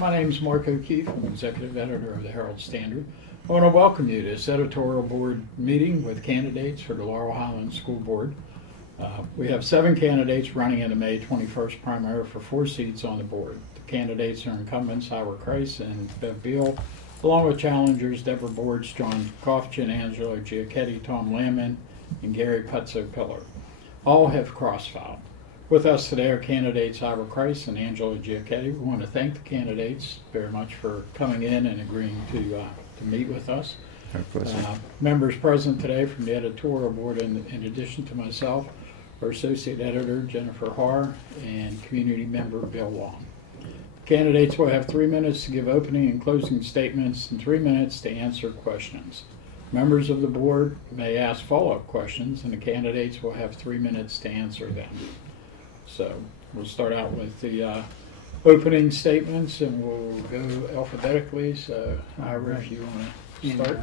My name is Mark O'Keefe. I'm Executive Editor of the Herald-Standard. I want to welcome you to this editorial board meeting with candidates for the Laurel Highlands School Board. We have 7 candidates running in the May 21st primary for 4 seats on the board. The candidates are incumbents Chrise and Bev Beal, along with challengers Deborah Boards, John Coffin, Angelo, Giachetti, Tom Lamon, and Gary Putzo-Pillar. All have cross-filed. With us today are candidates Chrise and Angelo Giachetti. We want to thank the candidates very much for coming in and agreeing to meet with us. Members present today from the editorial board, in addition to myself, are Associate Editor Jennifer Haar and Community Member Bill Long. Candidates will have 3 minutes to give opening and closing statements and 3 minutes to answer questions. Members of the board may ask follow-up questions, and the candidates will have 3 minutes to answer them. So we'll start out with the opening statements, and we'll go alphabetically. So, Ira, if you want to start.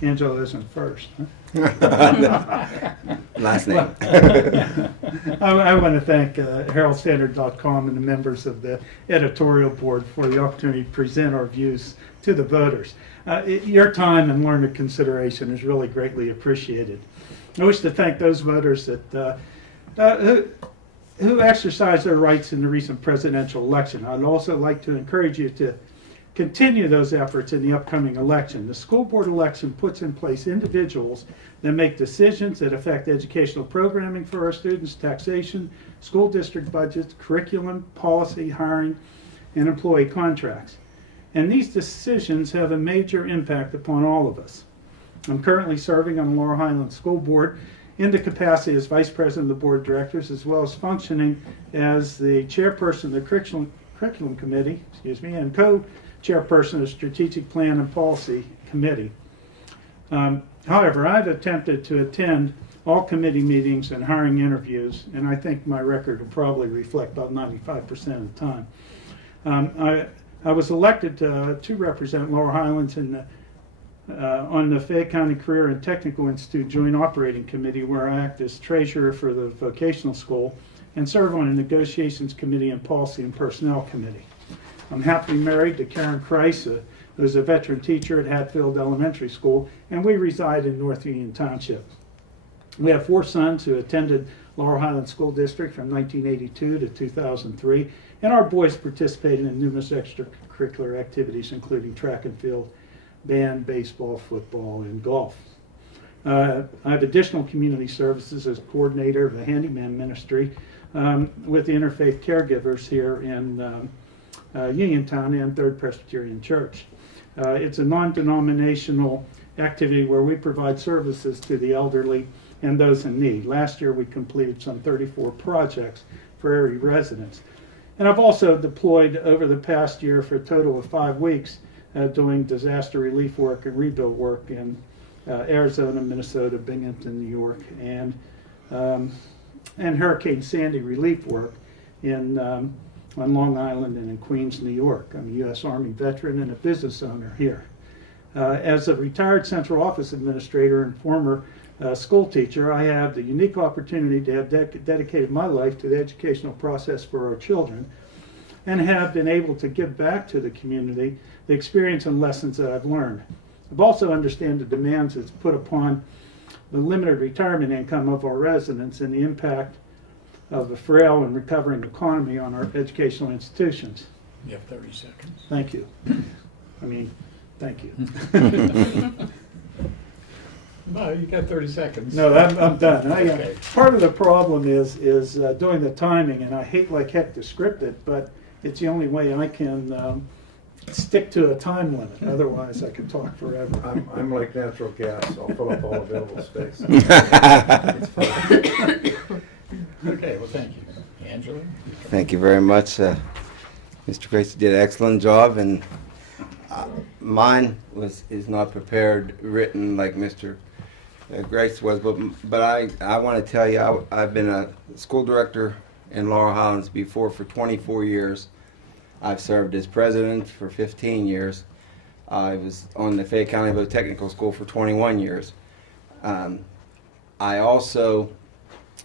Angelo isn't first. Huh? Last name. I want to thank Herald-Standard.com and the members of the editorial board for the opportunity to present our views to the voters. Your time and learned consideration is really greatly appreciated. I wish to thank those voters that who exercised their rights in the recent presidential election. I'd also like to encourage you to continue those efforts in the upcoming election. The school board election puts in place individuals that make decisions that affect educational programming for our students, taxation, school district budgets, curriculum, policy, hiring, and employee contracts. And these decisions have a major impact upon all of us. I'm currently serving on the Laurel Highlands School Board in the capacity as Vice President of the Board of Directors, as well as functioning as the Chairperson of the Curriculum Committee, and Co-Chairperson of the Strategic Plan and Policy Committee. However, I've attempted to attend all committee meetings and hiring interviews, and I think my record will probably reflect about 95% of the time. I was elected to represent Laurel Highlands in on the Fayette County Career and Technical Institute Joint Operating Committee, where I act as treasurer for the vocational school and serve on a negotiations committee and policy and personnel committee. I'm happily married to Karen Chrise, who's a veteran teacher at Hatfield Elementary School, and we reside in North Union Township. We have 4 sons who attended Laurel Highlands School District from 1982 to 2003, and our boys participated in numerous extracurricular activities, including track and field, band, baseball, football, and golf. I have additional community services as coordinator of the handyman ministry with the Interfaith Caregivers here in Uniontown and Third Presbyterian Church. It's a non-denominational activity where we provide services to the elderly and those in need. Last year we completed some 34 projects for area residents. And I've also deployed over the past year for a total of 5 weeks doing disaster relief work and rebuild work in Arizona, Minnesota, Binghamton, New York, and Hurricane Sandy relief work on Long Island and in Queens, New York. I'm a U.S. Army veteran and a business owner here. As a retired central office administrator and former school teacher, I have the unique opportunity to have dedicated my life to the educational process for our children and have been able to give back to the community the experience and lessons that I've learned. I've also understand the demands that's put upon the limited retirement income of our residents and the impact of the frail and recovering economy on our educational institutions. You have 30 seconds. Thank you. Thank you. No, you got 30 seconds. No, I'm done. Okay. Part of the problem is doing the timing, and I hate like heck to script it, but it's the only way I can stick to a time limit. Otherwise, I could talk forever. I'm like natural gas. I'll fill up all available space. Okay, well, thank you. Angelo? Thank you very much. Mr. Grace did an excellent job, and mine is not prepared, written like Mr. Grace was, but I want to tell you, I've been a school director in Laurel Highlands before for 24 years. I've served as president for 15 years. I was on the Fayette County Technical School for 21 years. I also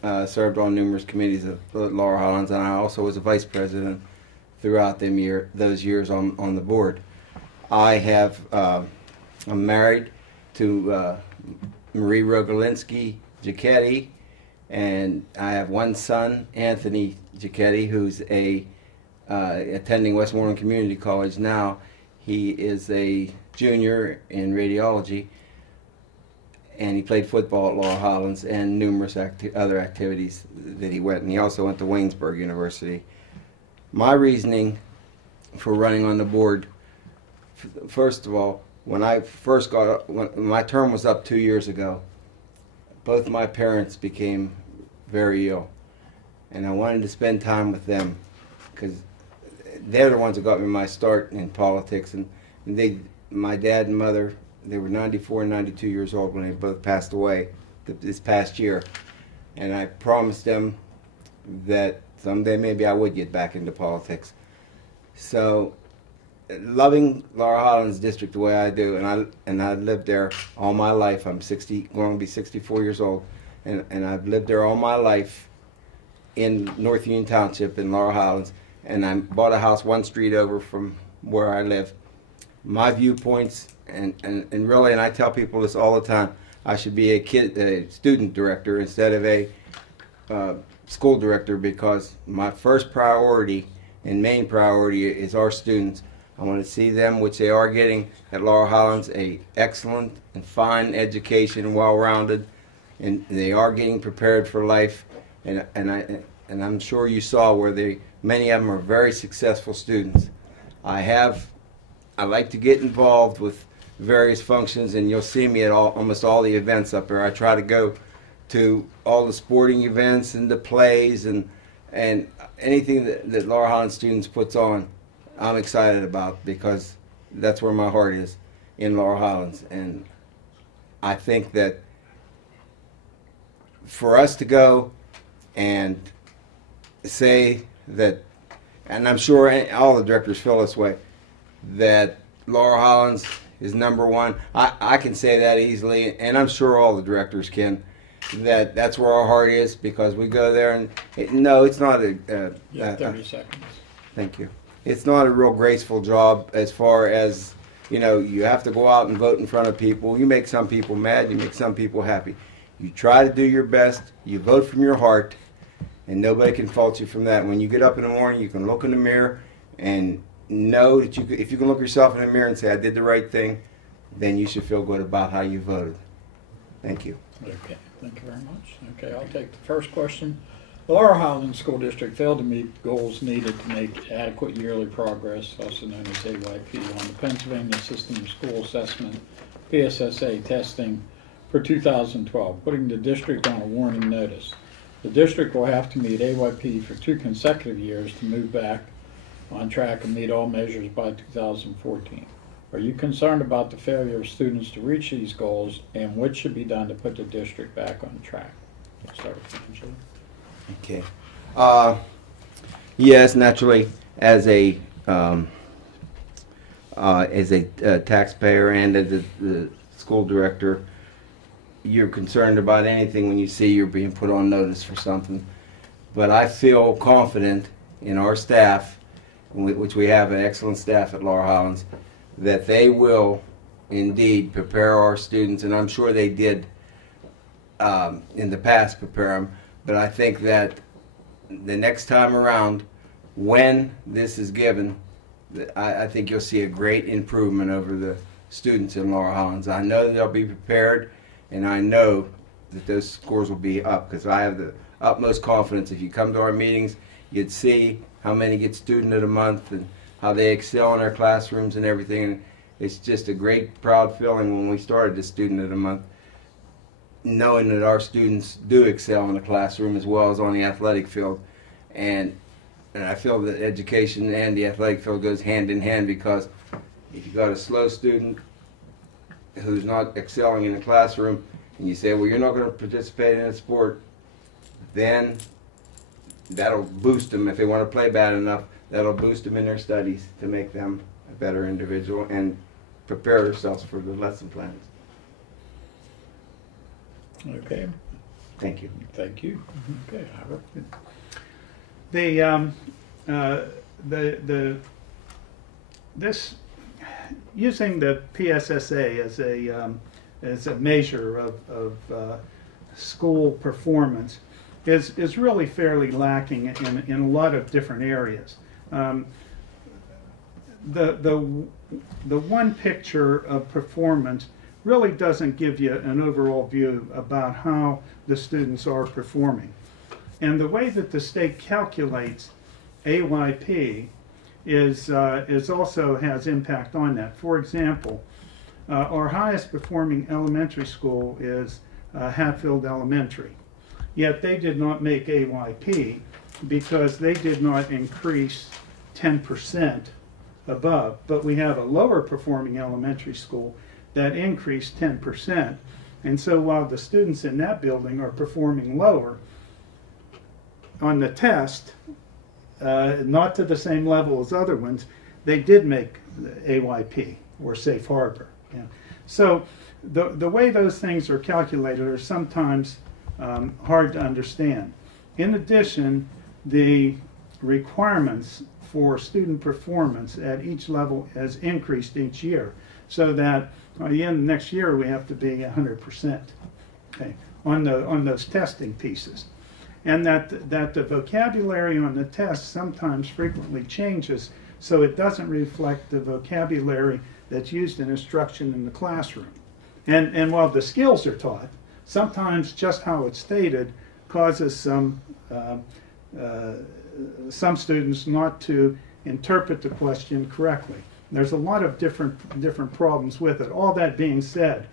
served on numerous committees at Laurel Highlands, and I also was a vice president throughout those years on the board. I'm married to Marie Rogolinsky Giachetti, and I have one son, Anthony Giachetti, who's attending Westmoreland Community College now. He is a junior in radiology, and he played football at Laurel Highlands and numerous other activities that he went. And he also went to Waynesburg University. My reasoning for running on the board, first of all, when my term was up 2 years ago, both my parents became very ill, and I wanted to spend time with them because they're the ones that got me my start in politics. And my dad and mother, they were 94 and 92 years old when they both passed away this past year, and I promised them that someday maybe I would get back into politics. So, loving Laurel Highlands District the way I do, and I lived there all my life. I'm going to be 64 years old, and I've lived there all my life in North Union Township in Laurel Highlands, and I bought a house one street over from where I live. My viewpoints, and really, and I tell people this all the time, I should be a student director instead of a school director, because my first priority and main priority is our students. I want to see them, which they are getting at Laurel Highlands, a excellent and fine education, well-rounded, and they are getting prepared for life. And I'm sure you saw where many of them are very successful students. I like to get involved with various functions, and you'll see me at almost all the events up there. I try to go to all the sporting events and the plays and anything that Laurel Highlands students puts on. I'm excited about, because that's where my heart is, in Laurel Highlands. And I think that for us to go and say that, and I'm sure all the directors feel this way, that Laurel Highlands is #1. I can say that easily, and I'm sure all the directors can, that's where our heart is, because we go there and, no, it's not a... 30 seconds. Thank you. It's not a real graceful job as far as, you have to go out and vote in front of people. You make some people mad, you make some people happy. You try to do your best, you vote from your heart, and nobody can fault you from that. When you get up in the morning, you can look in the mirror and know that if you can look yourself in the mirror and say, I did the right thing, then you should feel good about how you voted. Thank you. Okay, thank you very much. Okay, I'll take the first question. The Laurel Highlands School District failed to meet goals needed to make adequate yearly progress, also known as AYP, on the Pennsylvania System of School Assessment, PSSA testing for 2012, putting the district on a warning notice. The district will have to meet AYP for 2 consecutive years to move back on track and meet all measures by 2014. Are you concerned about the failure of students to reach these goals, and what should be done to put the district back on track? Let's start with Angelo. Okay. Yes, naturally, as a taxpayer and as the school director, you're concerned about anything when you see you're being put on notice for something. But I feel confident in our staff, which we have an excellent staff at Laurel Highlands, that they will indeed prepare our students, and I'm sure they did in the past prepare them. But I think that the next time around, when this is given, I think you'll see a great improvement over the students in Laurel Highlands. I know that they'll be prepared, and I know that those scores will be up, because I have the utmost confidence. If you come to our meetings, you'd see how many get student of the month and how they excel in our classrooms and everything. And it's just a great, proud feeling when we started the student of the month, knowing that our students do excel in the classroom as well as on the athletic field. And I feel that education and the athletic field goes hand in hand, because if you got a slow student who's not excelling in the classroom and you say, well, you're not going to participate in a sport, then that'll boost them. If they want to play bad enough, that'll boost them in their studies to make them a better individual and prepare themselves for the lesson plans. Okay. Thank you. Thank you. Okay, Ira. this using the PSSA as a measure of school performance is really fairly lacking in a lot of different areas. The one picture of performance really doesn't give you an overall view about how the students are performing. And the way that the state calculates AYP is also has impact on that. For example, our highest performing elementary school is Hatfield Elementary. Yet they did not make AYP because they did not increase 10% above. But we have a lower performing elementary school that increased 10%. And so while the students in that building are performing lower on the test, not to the same level as other ones, they did make AYP or Safe Harbor. Yeah. So the way those things are calculated are sometimes hard to understand. In addition, the requirements for student performance at each level has increased each year, so that by the end of next year we have to be 100%, okay, on those testing pieces. And that the vocabulary on the test sometimes frequently changes, so it doesn't reflect the vocabulary that's used in instruction in the classroom. And while the skills are taught, sometimes just how it's stated causes some students not to interpret the question correctly. There's a lot of different problems with it. All that being said,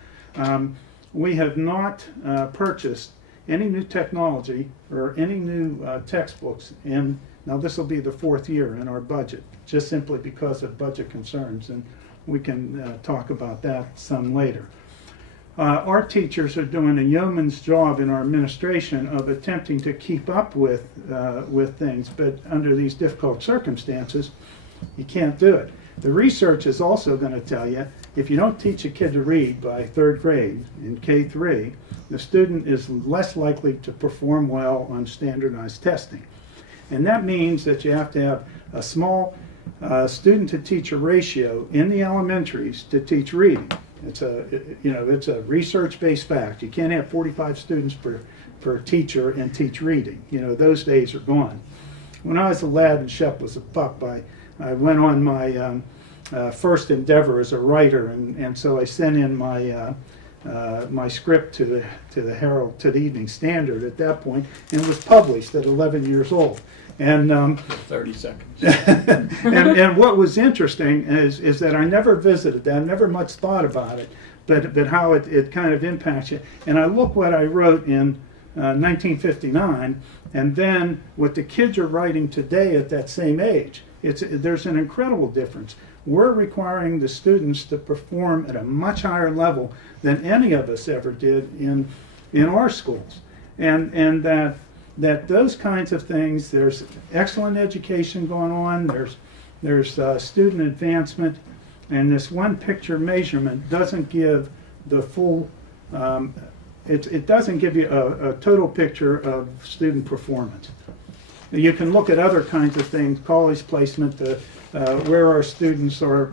we have not purchased any new technology or any new textbooks in, now this will be the 4th year in our budget, just simply because of budget concerns, and we can talk about that some later. Our teachers are doing a yeoman's job in our administration of attempting to keep up with things, but under these difficult circumstances, you can't do it. The research is also going to tell you if you don't teach a kid to read by 3rd grade in K3, the student is less likely to perform well on standardized testing. And that means that you have to have a small student-to-teacher ratio in the elementaries to teach reading. It's a research-based fact. You can't have 45 students per teacher and teach reading. You know, those days are gone. When I was a lad and Shep was a pup, I went on my first endeavor as a writer, and so I sent in my my script to the Herald, to the Evening Standard at that point, and it was published at 11 years old. And 30 seconds. and what was interesting is that I never visited that, I never much thought about it, but how it kind of impacts you. And I look what I wrote in 1959, and then what the kids are writing today at that same age. There's an incredible difference. We're requiring the students to perform at a much higher level than any of us ever did in our schools, and that those kinds of things. There's excellent education going on. There's student advancement, and this one picture measurement doesn't give the full. It doesn't give you a total picture of student performance. You can look at other kinds of things, college placement, where our students are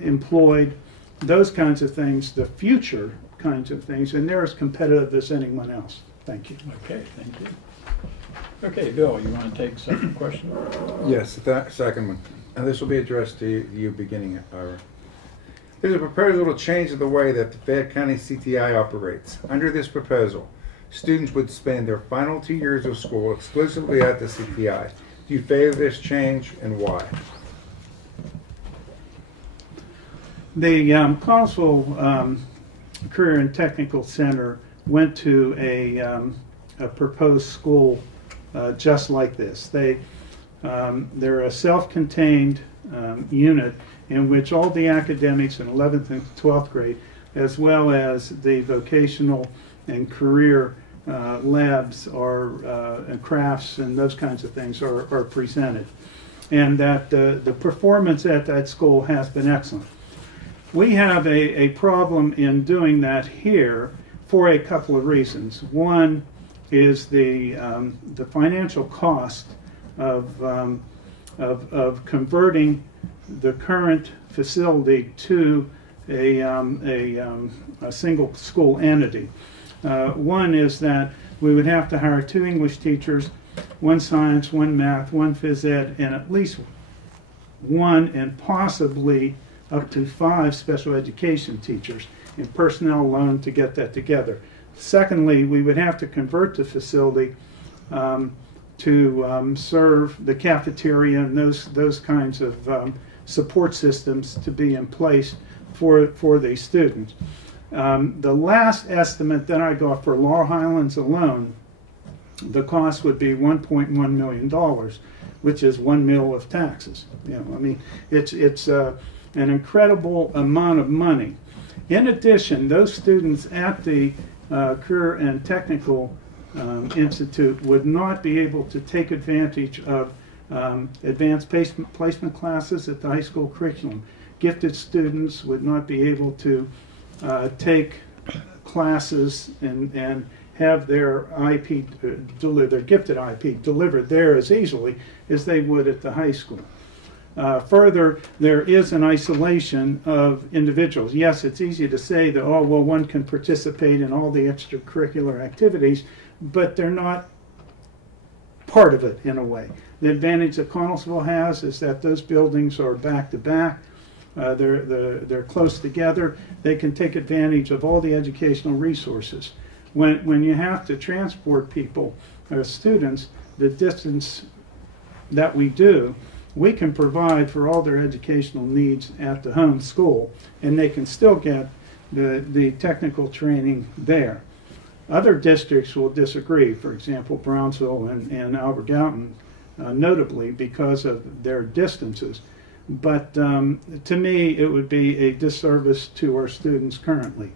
employed, those kinds of things, the future kinds of things, and they're as competitive as anyone else. Thank you. Okay, thank you. Okay, Bill, you want to take second question? Yes, that second one. And this will be addressed to you beginning at Ira. There's a proposal to change the way that the Fayette County CTI operates. Under this proposal, students would spend their final 2 years of school exclusively at the CTI. Do you favor this change, and why? The Collinsville Career and Technical Center went to a proposed school just like this. They're a self-contained unit in which all the academics in 11th and 12th grade, as well as the vocational and career labs and crafts and those kinds of things are presented. And that the performance at that school has been excellent. We have a problem in doing that here for a couple of reasons. One is the financial cost of of converting the current facility to a single school entity. One is that we would have to hire 2 English teachers, 1 science, 1 math, 1 phys ed, and at least 1 and possibly up to 5 special education teachers in personnel alone to get that together. Secondly, we would have to convert the facility to serve the cafeteria and those kinds of support systems to be in place for these students. The last estimate that I got for Laurel Highlands alone, the cost would be $1.1 million, which is 1 mil of taxes. You know, I mean, it's an incredible amount of money. In addition, those students at the Career and Technical Institute would not be able to take advantage of advanced placement classes at the high school curriculum. Gifted students would not be able to take classes and have their IP their gifted IP delivered there as easily as they would at the high school. Further, there is an isolation of individuals. Yes, it's easy to say that, oh, well, one can participate in all the extracurricular activities, but they're not part of it in a way. The advantage that Connellsville has is that those buildings are back to back. They're close together. They can take advantage of all the educational resources. When you have to transport people or students the distance that we do, we can provide for all their educational needs at the home school, and they can still get the technical training there. Other districts will disagree, for example, Brownsville and Albert Gallatin, notably because of their distances. But to me, it would be a disservice to our students currently.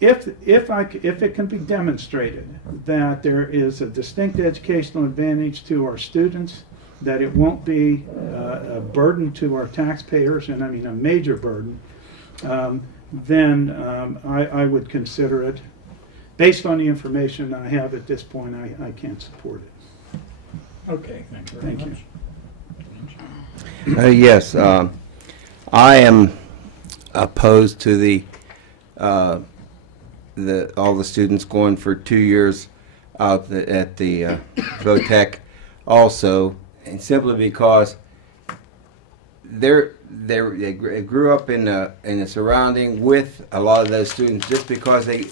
If it can be demonstrated that there is a distinct educational advantage to our students, that it won't be a burden to our taxpayers, and I mean a major burden, then I would consider it. Based on the information I have at this point, I can't support it. Okay, thank you very much. Yes, I am opposed to all the students going for 2 years out at the VOTEC also, and simply because they grew up in a surrounding with a lot of those students just because they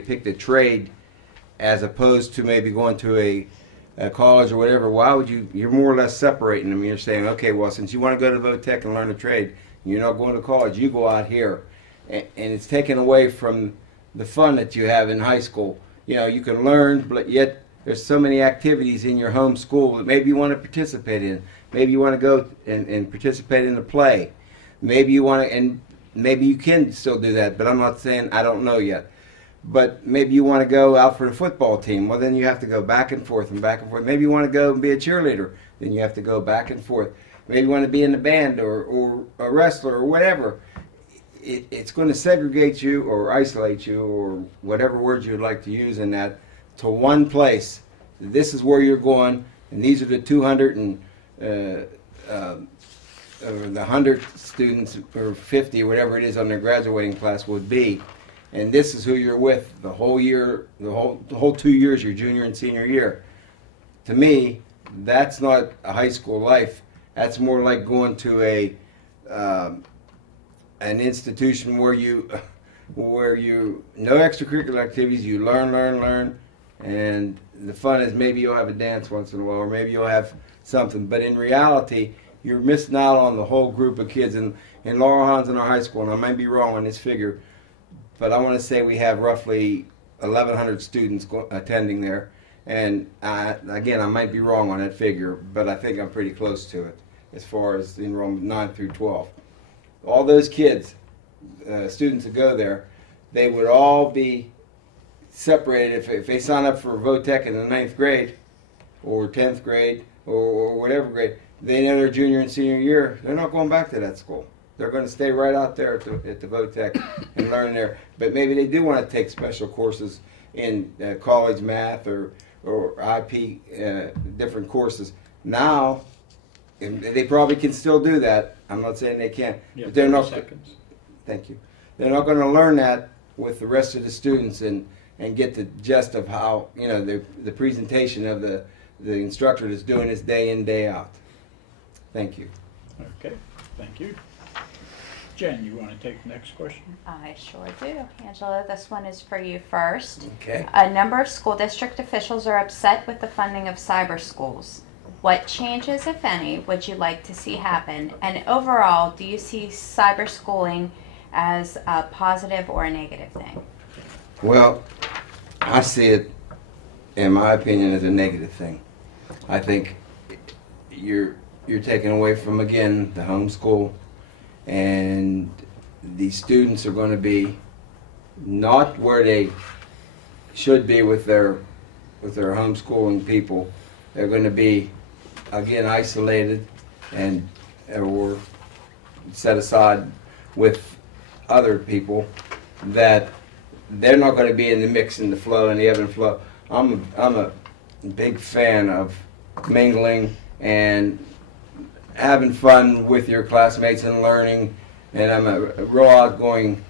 picked a trade as opposed to maybe going to a college or whatever. Why would you're more or less separating them. You're saying, okay, well, since you want to go to VOTEC and learn a trade, you're not going to college, you go out here. And it's taken away from the fun that you have in high school. You know, you can learn, but yet there's so many activities in your home school that maybe you want to participate in. Maybe you want to go and participate in a play. Maybe you want to, and maybe you can still do that, but I'm not saying, I don't know yet. But maybe you want to go out for the football team. Well, then you have to go back and forth and back and forth. Maybe you want to go and be a cheerleader. Then you have to go back and forth. Maybe you want to be in the band or a wrestler or whatever. It's going to segregate you or isolate you or whatever words you'd like to use in that to one place. This is where you're going, and these are the 200 and or the 100 students or 50 or whatever it is on their graduating class would be. And this is who you're with the whole year, the whole 2 years, your junior and senior year. To me, that's not a high school life. That's more like going to an institution where you no extracurricular activities. You learn, and the fun is maybe you'll have a dance once in a while, or maybe you'll have something. But in reality, you're missing out on the whole group of kids. In Laurel Highlands in our high school, and I might be wrong on this figure, but I want to say we have roughly 1,100 students attending there. And again, I might be wrong on that figure, but I think I'm pretty close to it as far as the enrollment 9 through 12. All those kids, students that go there, they would all be separated if they sign up for VOTEC in the 9th grade or 10th grade or whatever grade. They know their junior and senior year, they're not going back to that school. They're going to stay right out there at the VOTEC and learn there. But maybe they do want to take special courses in college math or IP, different courses. Now, and they probably can still do that. I'm not saying they can't, Yeah, but they're 30 not. seconds. Thank you. They're not going to learn that with the rest of the students and get the gist of how, you know, the presentation of the instructor that's doing this day in, day out. Thank you. Okay, thank you. Jen, you want to take the next question? I sure do. Angelo, this one is for you first. Okay. A number of school district officials are upset with the funding of cyber schools. What changes, if any, would you like to see happen? And overall, do you see cyber schooling as a positive or a negative thing? Well, I see it, in my opinion, as a negative thing. I think you're taking away from, again, the homeschool, and the students are going to be not where they should be with their homeschooling people. They're going to be, again, isolated and or set aside with other people that they're not going to be in the mix and the flow and the ebb and flow. I'm a big fan of mingling and having fun with your classmates and learning, and I'm a real outgoing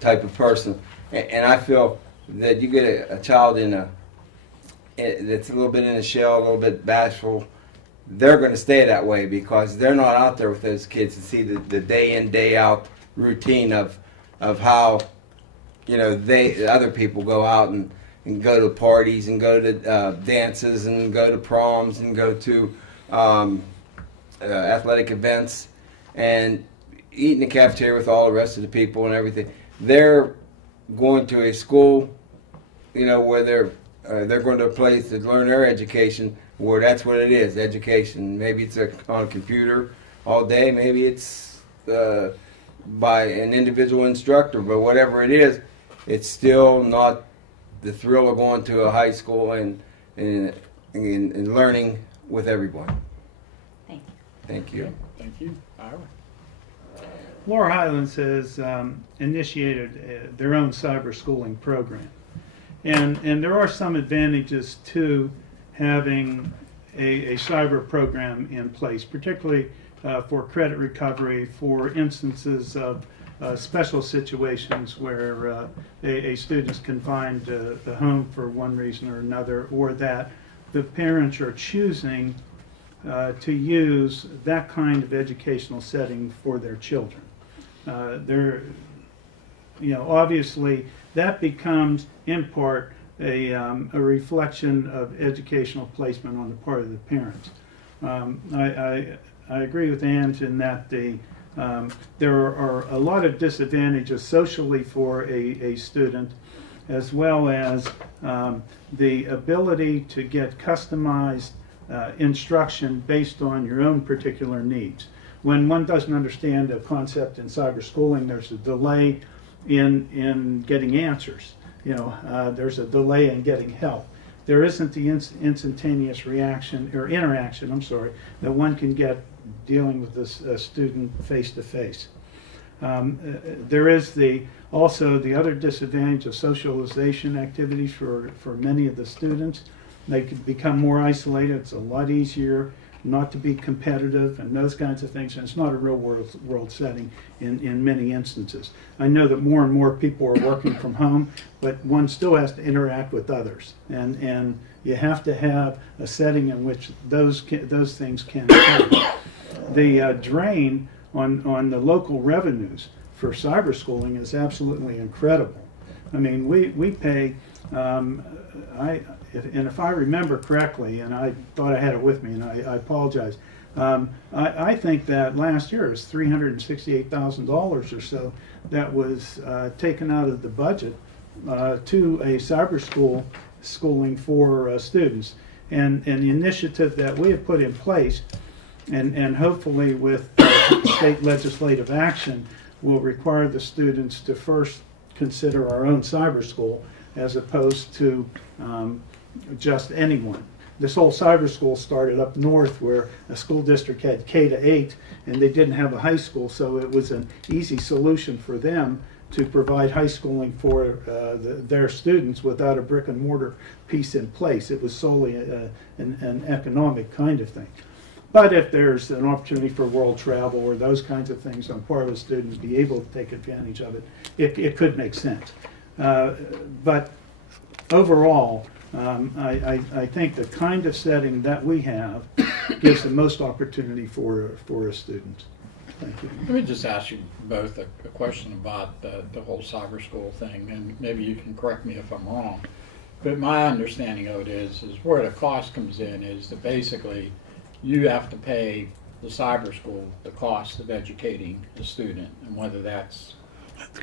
type of person. And I feel that you get a child that's a little bit in a shell, a little bit bashful, they're going to stay that way because they're not out there with those kids to see the day in, day out routine of how, you know, other people go out and go to parties and go to dances and go to proms and go to athletic events and eat in the cafeteria with all the rest of the people and everything. They're going to a school, you know, where they're going to a place to learn their education, where that's what it is, education. Maybe it's on a computer all day, maybe it's by an individual instructor, but whatever it is, it's still not the thrill of going to a high school and learning with everyone. Thank you. Thank you. Thank you. Ira? Laurel Highlands has initiated their own cyber schooling program. And there are some advantages to having a cyber program in place, particularly for credit recovery, for instances of special situations where a student is confined to the home for one reason or another, or that the parents are choosing to use that kind of educational setting for their children. Obviously that becomes in part a reflection of educational placement on the part of the parents. I agree with Ange in that there are a lot of disadvantages socially for a student, as well as the ability to get customized instruction based on your own particular needs. When one doesn't understand a concept in cyber schooling, there's a delay in getting answers. There's a delay in getting help. There isn't the instantaneous reaction or interaction, that one can get dealing with this student face to face. There is also the other disadvantage of socialization activities for many of the students. They could become more isolated. It's a lot easier not to be competitive and those kinds of things, and it's not a real world setting in many instances. I know that more and more people are working from home, but one still has to interact with others, and you have to have a setting in which those things can happen. The drain on the local revenues for cyber schooling is absolutely incredible. I mean, we pay, and if I remember correctly, and I thought I had it with me, and I apologize, I think that last year it was $368,000 or so that was taken out of the budget to a cyber schooling for students. And the initiative that we have put in place, and hopefully with state legislative action, will require the students to first consider our own cyber school as opposed to just anyone. This whole cyber school started up north where a school district had K-8 and they didn't have a high school, so it was an easy solution for them to provide high schooling for their students without a brick and mortar piece in place. It was solely an economic kind of thing. But if there's an opportunity for world travel or those kinds of things on part of the student to be able to take advantage of it, it could make sense. But overall, I think the kind of setting that we have gives the most opportunity for a student. Thank you. Let me just ask you both a question about the whole cyber school thing, and maybe you can correct me if I'm wrong. But my understanding of it is where the cost comes in is that basically you have to pay the cyber school the cost of educating a student, and whether that's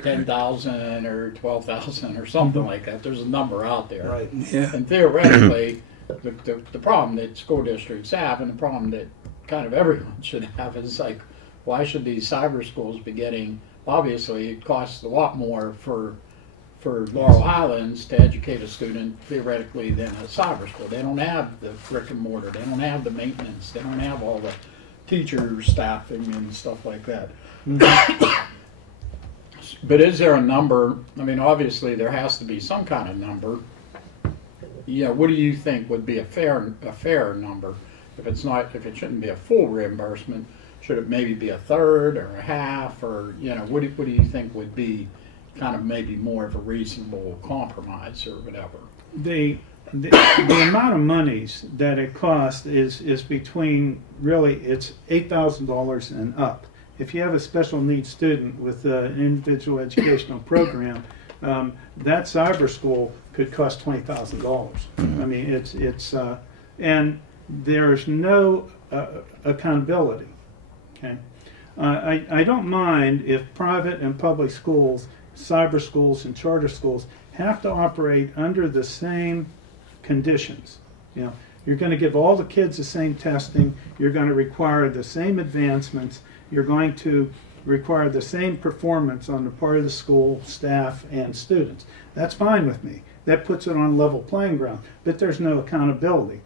10,000 or 12,000 or something like that. There's a number out there. Right. Yeah. And theoretically, the problem that school districts have, and the problem that kind of everyone should have, is like, why should these cyber schools be getting? Obviously, it costs a lot more for Laurel Highlands to educate a student theoretically than a cyber school. They don't have the brick and mortar. They don't have the maintenance. They don't have all the teacher staffing and stuff like that. But is there a number? I mean, obviously there has to be some kind of number. You know, what do you think would be a fair number? If it shouldn't be a full reimbursement, should it maybe be a third or a half, or you know, what do you think would be kind of maybe more of a reasonable compromise or whatever? The amount of monies that it costs is between, really, it's $8,000 and up. If you have a special needs student with an individual educational program, that cyber school could cost $20,000. I mean, it's and there's no accountability. Okay, I don't mind if private and public schools, cyber schools and charter schools have to operate under the same conditions. You know, you're going to give all the kids the same testing. You're going to require the same advancements. You're going to require the same performance on the part of the school, staff, and students. That's fine with me. That puts it on level playing ground, but there's no accountability.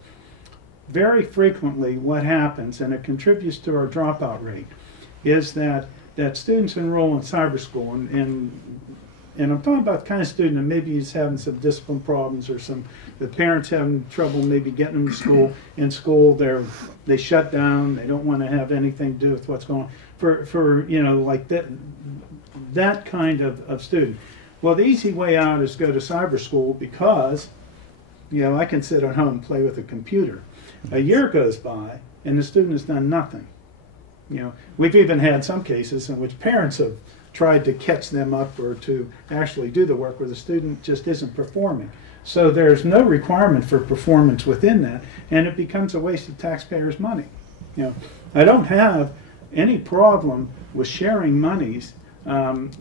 Very frequently what happens, and it contributes to our dropout rate, is that students enroll in cyber school, and I'm talking about the kind of student that maybe he's having some discipline problems, or the parents having trouble maybe getting them to school. In school, they shut down. They don't want to have anything to do with what's going on. For you know, like that kind of student. Well, the easy way out is go to cyber school, because you know, I can sit at home and play with a computer. A year goes by and the student has done nothing. You know, we've even had some cases in which parents have tried to catch them up or to actually do the work where the student just isn't performing. So there's no requirement for performance within that, and it becomes a waste of taxpayers' money. You know, I don't have any problem with sharing monies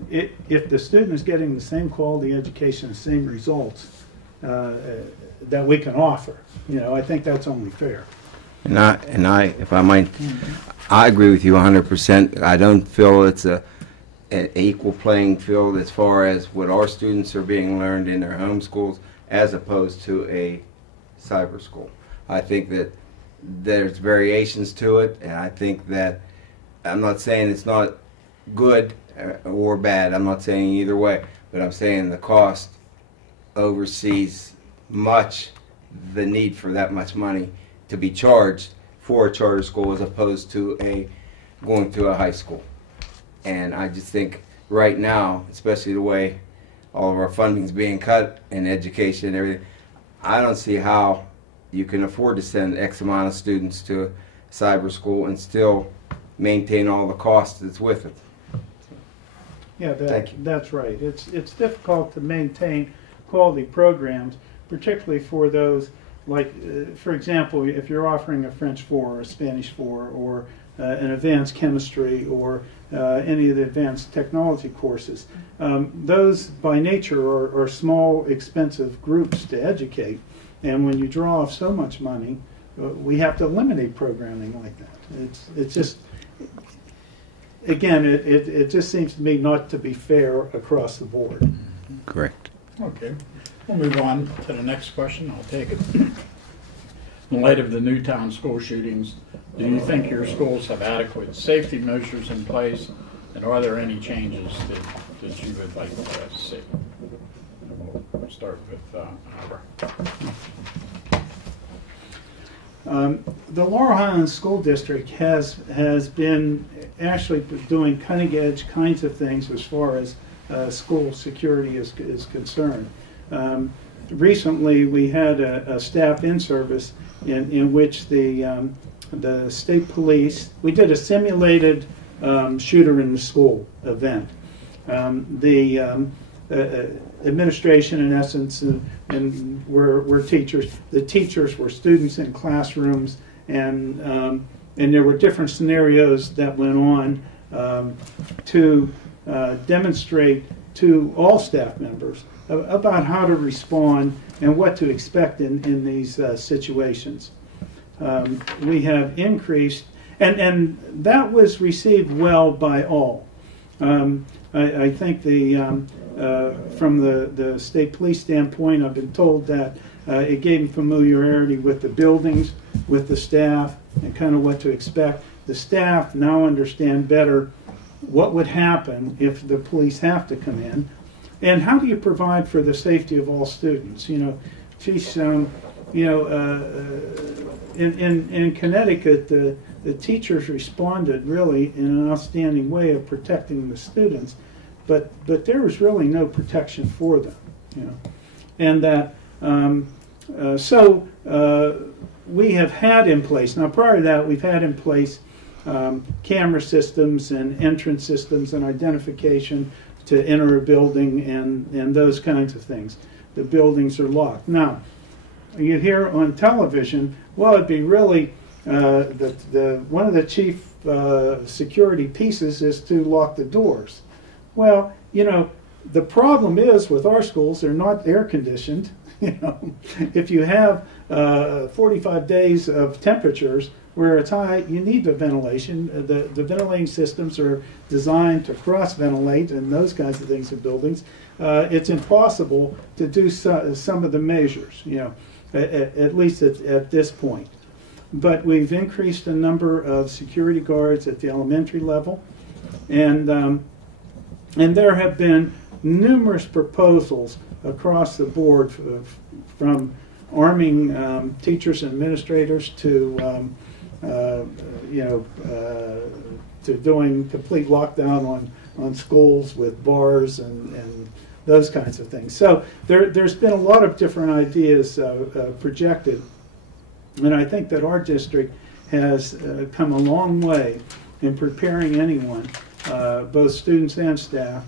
if the student is getting the same quality education, the same results that we can offer. You know, I think that's only fair. And I, if I might, I agree with you 100%. I don't feel it's an equal playing field as far as what our students are being learned in their home schools as opposed to a cyber school. I think that there's variations to it, and I think that, I'm not saying it's not good or bad, I'm not saying either way, but I'm saying the cost oversees much the need for that much money to be charged for a charter school as opposed to going to a high school. And I just think right now, especially the way all of our funding is being cut in education and everything, I don't see how you can afford to send X amount of students to a cyber school and still maintain all the costs that's with it. Yeah, Thank you. that's right. It's difficult to maintain quality programs, particularly for those, like, for example, if you're offering a French 4 or a Spanish 4 or an advanced chemistry or any of the advanced technology courses. Those by nature are small, expensive groups to educate, and when you draw off so much money, we have to eliminate programming like that. It's just, again, it just seems to me not to be fair across the board. Correct. Okay, we'll move on to the next question. I'll take it. In light of the Newtown school shootings, do you think your schools have adequate safety measures in place, and are there any changes that you would like to see? We'll start with Ira. The Laurel Highlands School District has been actually doing cutting edge kinds of things as far as school security is concerned. Recently, we had a staff in-service in which the state police, we did a simulated shooter in the school event. The administration, in essence, and were teachers. The teachers were students in classrooms, and there were different scenarios that went on to demonstrate to all staff members about how to respond and what to expect in these situations. We have increased, and that was received well by all. I think from the state police standpoint, I've been told that it gave them familiarity with the buildings, with the staff, and kind of what to expect. The staff now understand better what would happen if the police have to come in, and how do you provide for the safety of all students. You know, geez, in Connecticut, the teachers responded really in an outstanding way of protecting the students, but there was really no protection for them, you know, and that we have had in place, now prior to that we've had in place camera systems and entrance systems and identification to enter a building and those kinds of things. The buildings are locked. Now, you hear on television, well, it'd be really one of the chief security pieces is to lock the doors. Well, you know, the problem is with our schools, they're not air conditioned. You know, if you have 45 days of temperatures where it's high, you need the ventilation. The ventilating systems are designed to cross-ventilate and those kinds of things in buildings. It's impossible to do some of the measures, you know, at least at this point. But we've increased the number of security guards at the elementary level, and there have been numerous proposals across the board from arming teachers and administrators to to doing complete lockdown on schools with bars and those kinds of things. So there's been a lot of different ideas projected, and I think that our district has come a long way in preparing anyone, both students and staff,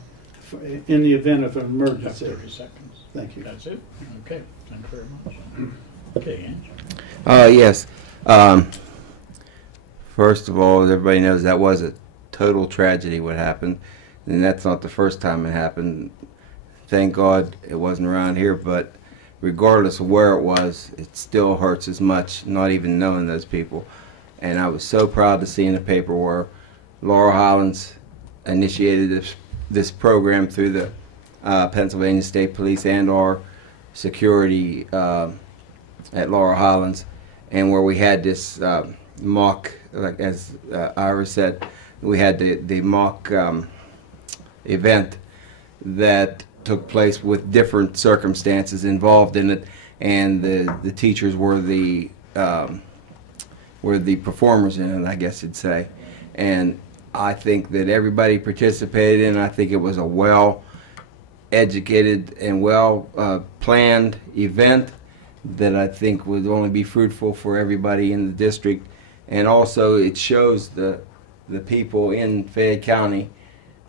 in the event of an emergency. 30 seconds. Thank you. That's it? Okay. Thank you very much. Okay, Angelo. Yes. First of all, everybody knows that was a total tragedy what happened, and that's not the first time it happened. Thank God it wasn't around here, but regardless of where it was, it still hurts as much, not even knowing those people. And I was so proud to see in the paper where Laurel Highlands initiated this program through the Pennsylvania State Police and our security at Laurel Highlands, and where we had this mock, like as Ira said, we had the mock event that took place with different circumstances involved in it, and the teachers were the performers in it, I guess you'd say. And I think that everybody participated in it. I think it was a well-educated and well-planned event that I think would only be fruitful for everybody in the district. And also it shows the people in Fayette County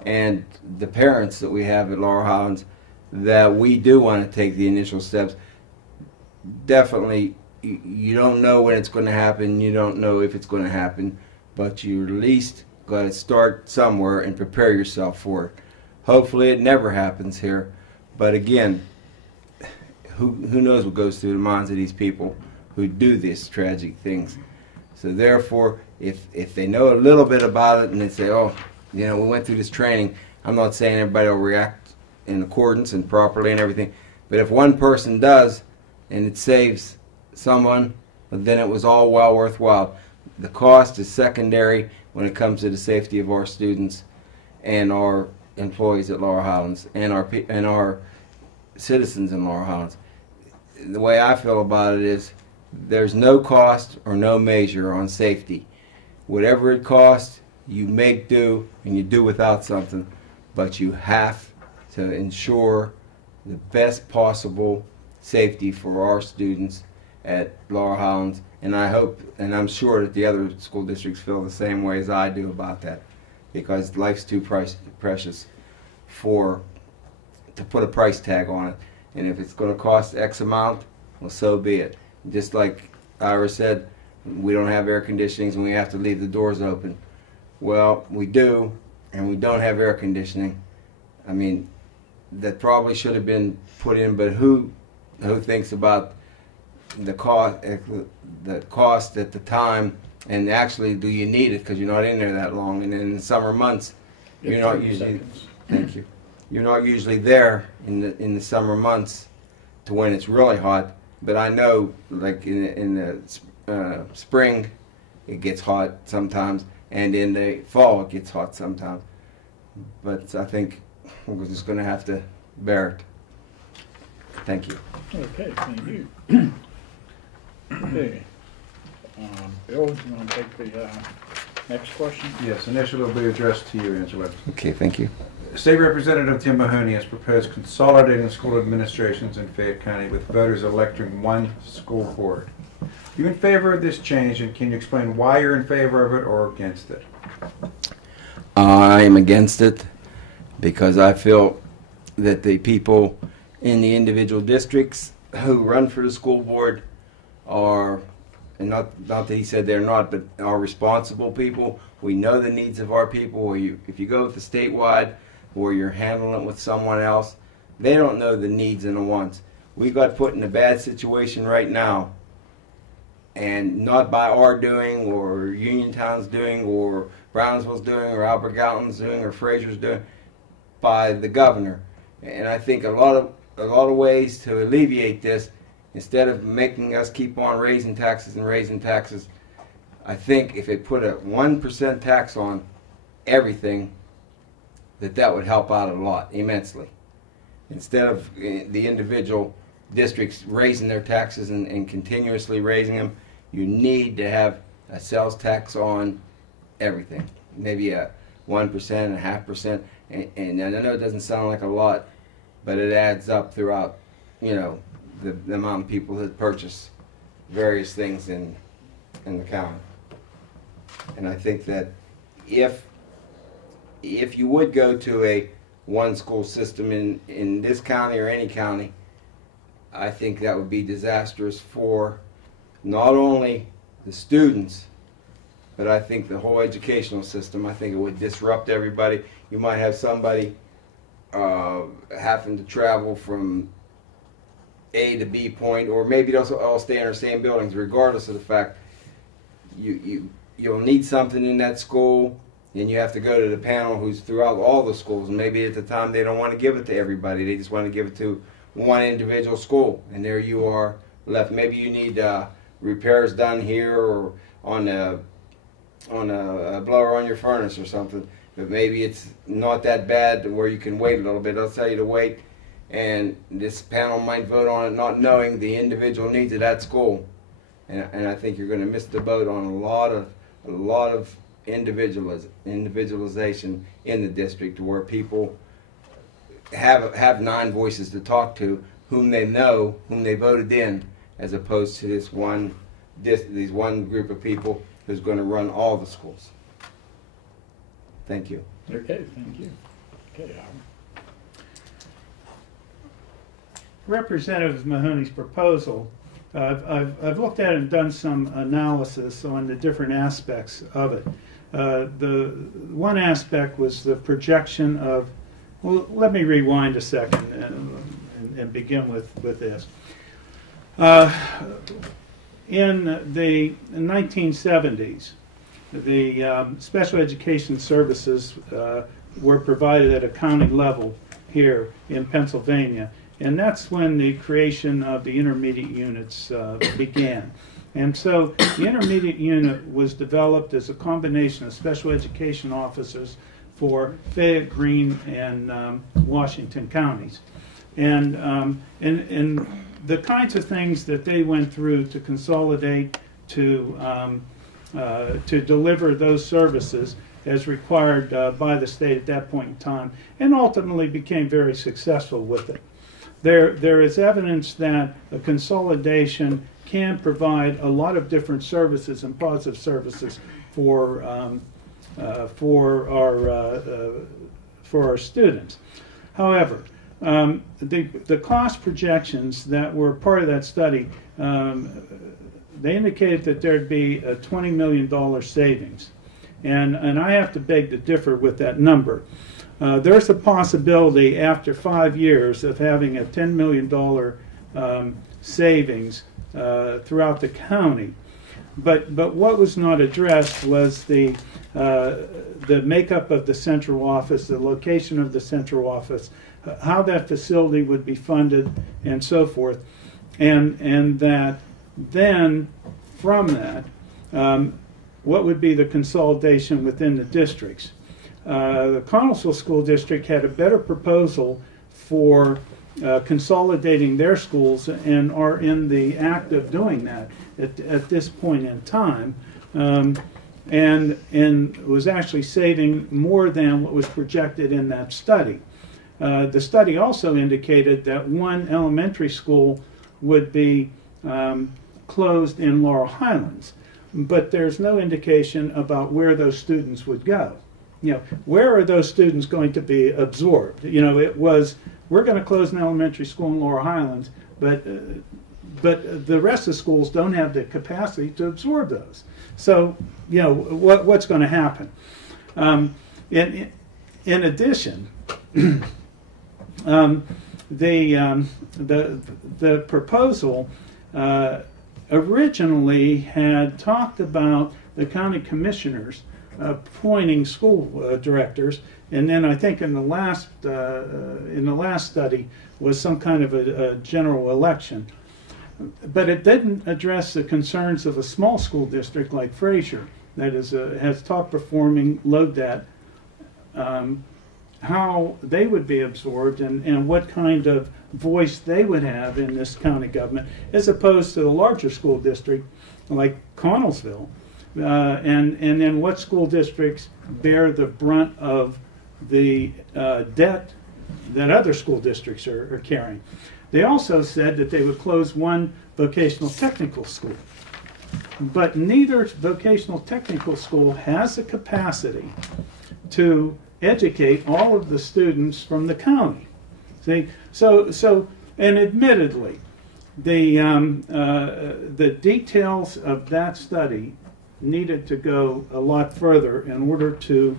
and the parents that we have at Laurel Highlands that we do want to take the initial steps. Definitely, you don't know when it's going to happen, you don't know if it's going to happen, but you at least got to start somewhere and prepare yourself for it. Hopefully it never happens here, but again, who knows what goes through the minds of these people who do these tragic things. So therefore, if they know a little bit about it and they say, oh, you know, we went through this training, I'm not saying everybody will react in accordance and properly and everything, but if one person does and it saves someone, then it was all well worthwhile. The cost is secondary when it comes to the safety of our students and our employees at Laurel Highlands and our citizens in Laurel Highlands. The way I feel about it is there's no cost or no measure on safety. Whatever it costs, you make do and you do without something, but you have to ensure the best possible safety for our students at Laurel Highlands, and I hope and I'm sure that the other school districts feel the same way as I do about that, because life's too precious to put a price tag on it. And if it's going to cost X amount, well, so be it. Just like Ira said, we don't have air conditioning and we have to leave the doors open. Well, we do, and we don't have air conditioning. I mean, that probably should have been put in, but who thinks about the cost at the time, and actually, do you need it because you're not in there that long? And in the summer months, you're not usually. Thank you. You're not usually there in the summer months to when it's really hot. But I know, like in the spring, it gets hot sometimes, and in the fall it gets hot sometimes. But I think we're just going to have to bear it. Thank you. Okay, thank you. Okay. Bill, do you want to take the next question? Yes, initially will be addressed to you, Angelo. Okay, thank you. State Representative Tim Mahoney has proposed consolidating school administrations in Fayette County with voters electing one school board. Are you in favor of this change, and can you explain why you're in favor of it or against it? I am against it because I feel that the people in the individual districts who run for the school board are, and not that he said they're not, but are responsible people. We know the needs of our people. If you go with the statewide, or you're handling it with someone else, they don't know the needs and the wants. We got put in a bad situation right now, and not by our doing, or Uniontown's doing, or Brownsville's doing, or Albert Gallatin's doing, or Fraser's doing, by the governor. And I think a lot of ways to alleviate this, instead of making us keep on raising taxes and raising taxes, I think if it put a 1% tax on everything, that would help out a lot, immensely. Instead of the individual districts raising their taxes and continuously raising them, you need to have a sales tax on everything. Maybe a 1%, a 0.5%, and I know it doesn't sound like a lot, but it adds up throughout, you know, the amount of people that purchase various things in the county. And I think that if you would go to a one school system in this county or any county, I think that would be disastrous for not only the students, but I think the whole educational system. I think it would disrupt everybody. You might have somebody having to travel from A to B point, or maybe they'll all stay in the same buildings, regardless of the fact you'll need something in that school, and you have to go to the panel who's throughout all the schools, and maybe at the time they don't want to give it to everybody, they just want to give it to one individual school, and there you are left. Maybe you need repairs done here, or on a blower on your furnace or something, but maybe it's not that bad where you can wait a little bit. They'll tell you to wait, and this panel might vote on it not knowing the individual needs of that school, and I think you're going to miss the boat on a lot of individualization in the district, where people have 9 voices to talk to, whom they know, whom they voted in, as opposed to this one group of people who's going to run all the schools. Thank you. Okay, thank you. Okay, Representative Mahoney's proposal, I've looked at it and done some analysis on the different aspects of it. The one aspect was the projection of, well, let me rewind a second and begin with this. In the 1970s, the special education services were provided at a county level here in Pennsylvania, and that's when the creation of the intermediate units began. And so the intermediate unit was developed as a combination of special education officers for Fayette, Greene, and Washington counties. And the kinds of things that they went through to consolidate, to deliver those services as required by the state at that point in time, and ultimately became very successful with it. There is evidence that a consolidation can provide a lot of different services and positive services for our students. However, the cost projections that were part of that study, they indicated that there'd be a $20 million savings. And I have to beg to differ with that number. There's a possibility after 5 years of having a $10 million savings throughout the county. But what was not addressed was the makeup of the central office, the location of the central office, how that facility would be funded, and so forth. And that then, from that, what would be the consolidation within the districts. The Connellsville School District had a better proposal for consolidating their schools and are in the act of doing that at this point in time, and was actually saving more than what was projected in that study. The study also indicated that one elementary school would be closed in Laurel Highlands, but there's no indication about where those students would go. You know, where are those students going to be absorbed? You know, it was, we're going to close an elementary school in Laurel Highlands, but the rest of the schools don't have the capacity to absorb those. So, you know, what's going to happen? In addition, the proposal originally had talked about the county commissioners appointing school directors, and then I think in the last study was some kind of a general election. But it didn't address the concerns of a small school district like Fraser that has top performing low debt, how they would be absorbed and what kind of voice they would have in this county government, as opposed to the larger school district like Connellsville, and then what school districts bear the brunt of the debt that other school districts are carrying. They also said that they would close one vocational technical school, but neither vocational technical school has the capacity to educate all of the students from the county. See, so and admittedly, the details of that study needed to go a lot further in order to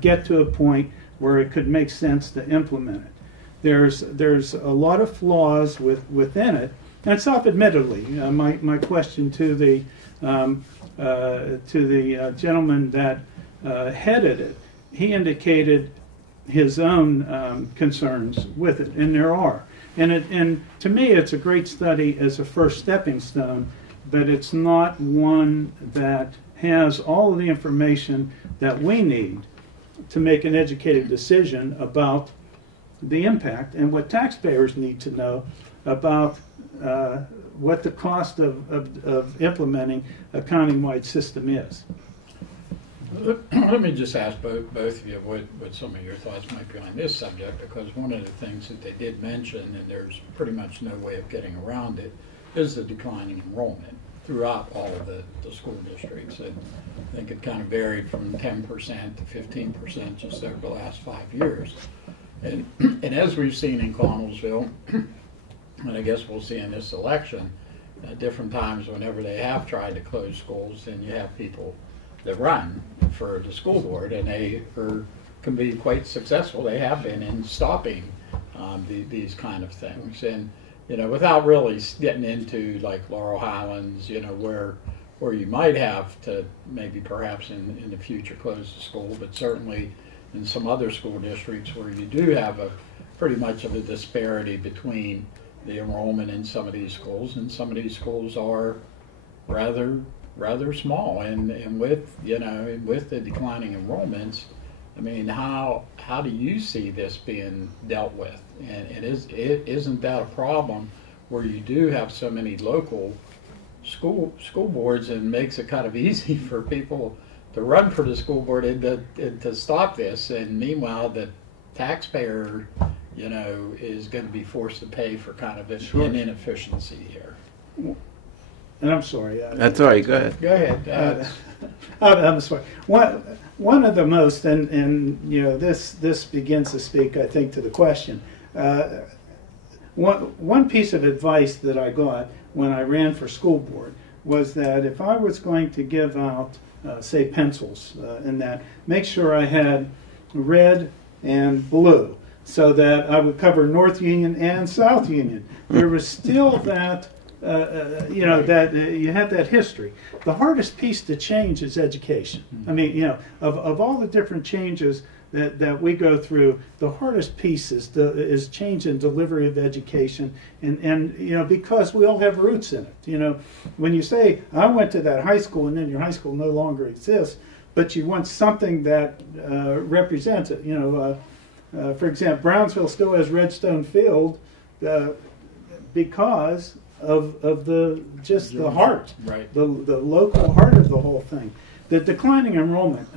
get to a point where it could make sense to implement it. There's a lot of flaws within it, and self-admittedly, my question to the gentleman that headed it, he indicated his own concerns with it, and there are. And to me, it's a great study as a first stepping stone, but it's not one that has all of the information that we need to make an educated decision about the impact and what taxpayers need to know about what the cost of implementing a county-wide system is. Let me just ask both of you what some of your thoughts might be on this subject, because one of the things that they did mention, and there's pretty much no way of getting around it, is the declining enrollment throughout all of the school districts. And I think it kind of varied from 10% to 15% just over the last 5 years. And as we've seen in Connellsville, and I guess we'll see in this election, at different times whenever they have tried to close schools, then you have people that run for the school board, and they can be quite successful. They have been in stopping these kind of things, and you know, without really getting into like Laurel Highlands, you know, where you might have to maybe perhaps in the future close the school, but certainly in some other school districts where you do have a pretty much of a disparity between the enrollment in some of these schools, and some of these schools are rather small, and with, you know, with the declining enrollments, I mean, how do you see this being dealt with? And isn't that a problem where you do have so many local school boards, and makes it kind of easy for people to run for the school board and to stop this, and meanwhile the taxpayer, you know, is going to be forced to pay for kind of an inefficiency here. And I'm sorry. That's all right. Go ahead. Go ahead. I'm sorry. One of the most, and you know, this begins to speak, I think, to the question. One piece of advice that I got when I ran for school board was that if I was going to give out, say, pencils, and that, make sure I had red and blue, so that I would cover North Union and South Union. There was still that. You know, that you have that history. The hardest piece to change is education. I mean, you know, of all the different changes that we go through, the hardest piece is change in delivery of education, and you know, because we all have roots in it. You know, when you say, I went to that high school, and then your high school no longer exists, but you want something that represents it. You know, for example, Brownsville still has Redstone Field because of the heart, right? The local heart of the whole thing. The declining enrollment.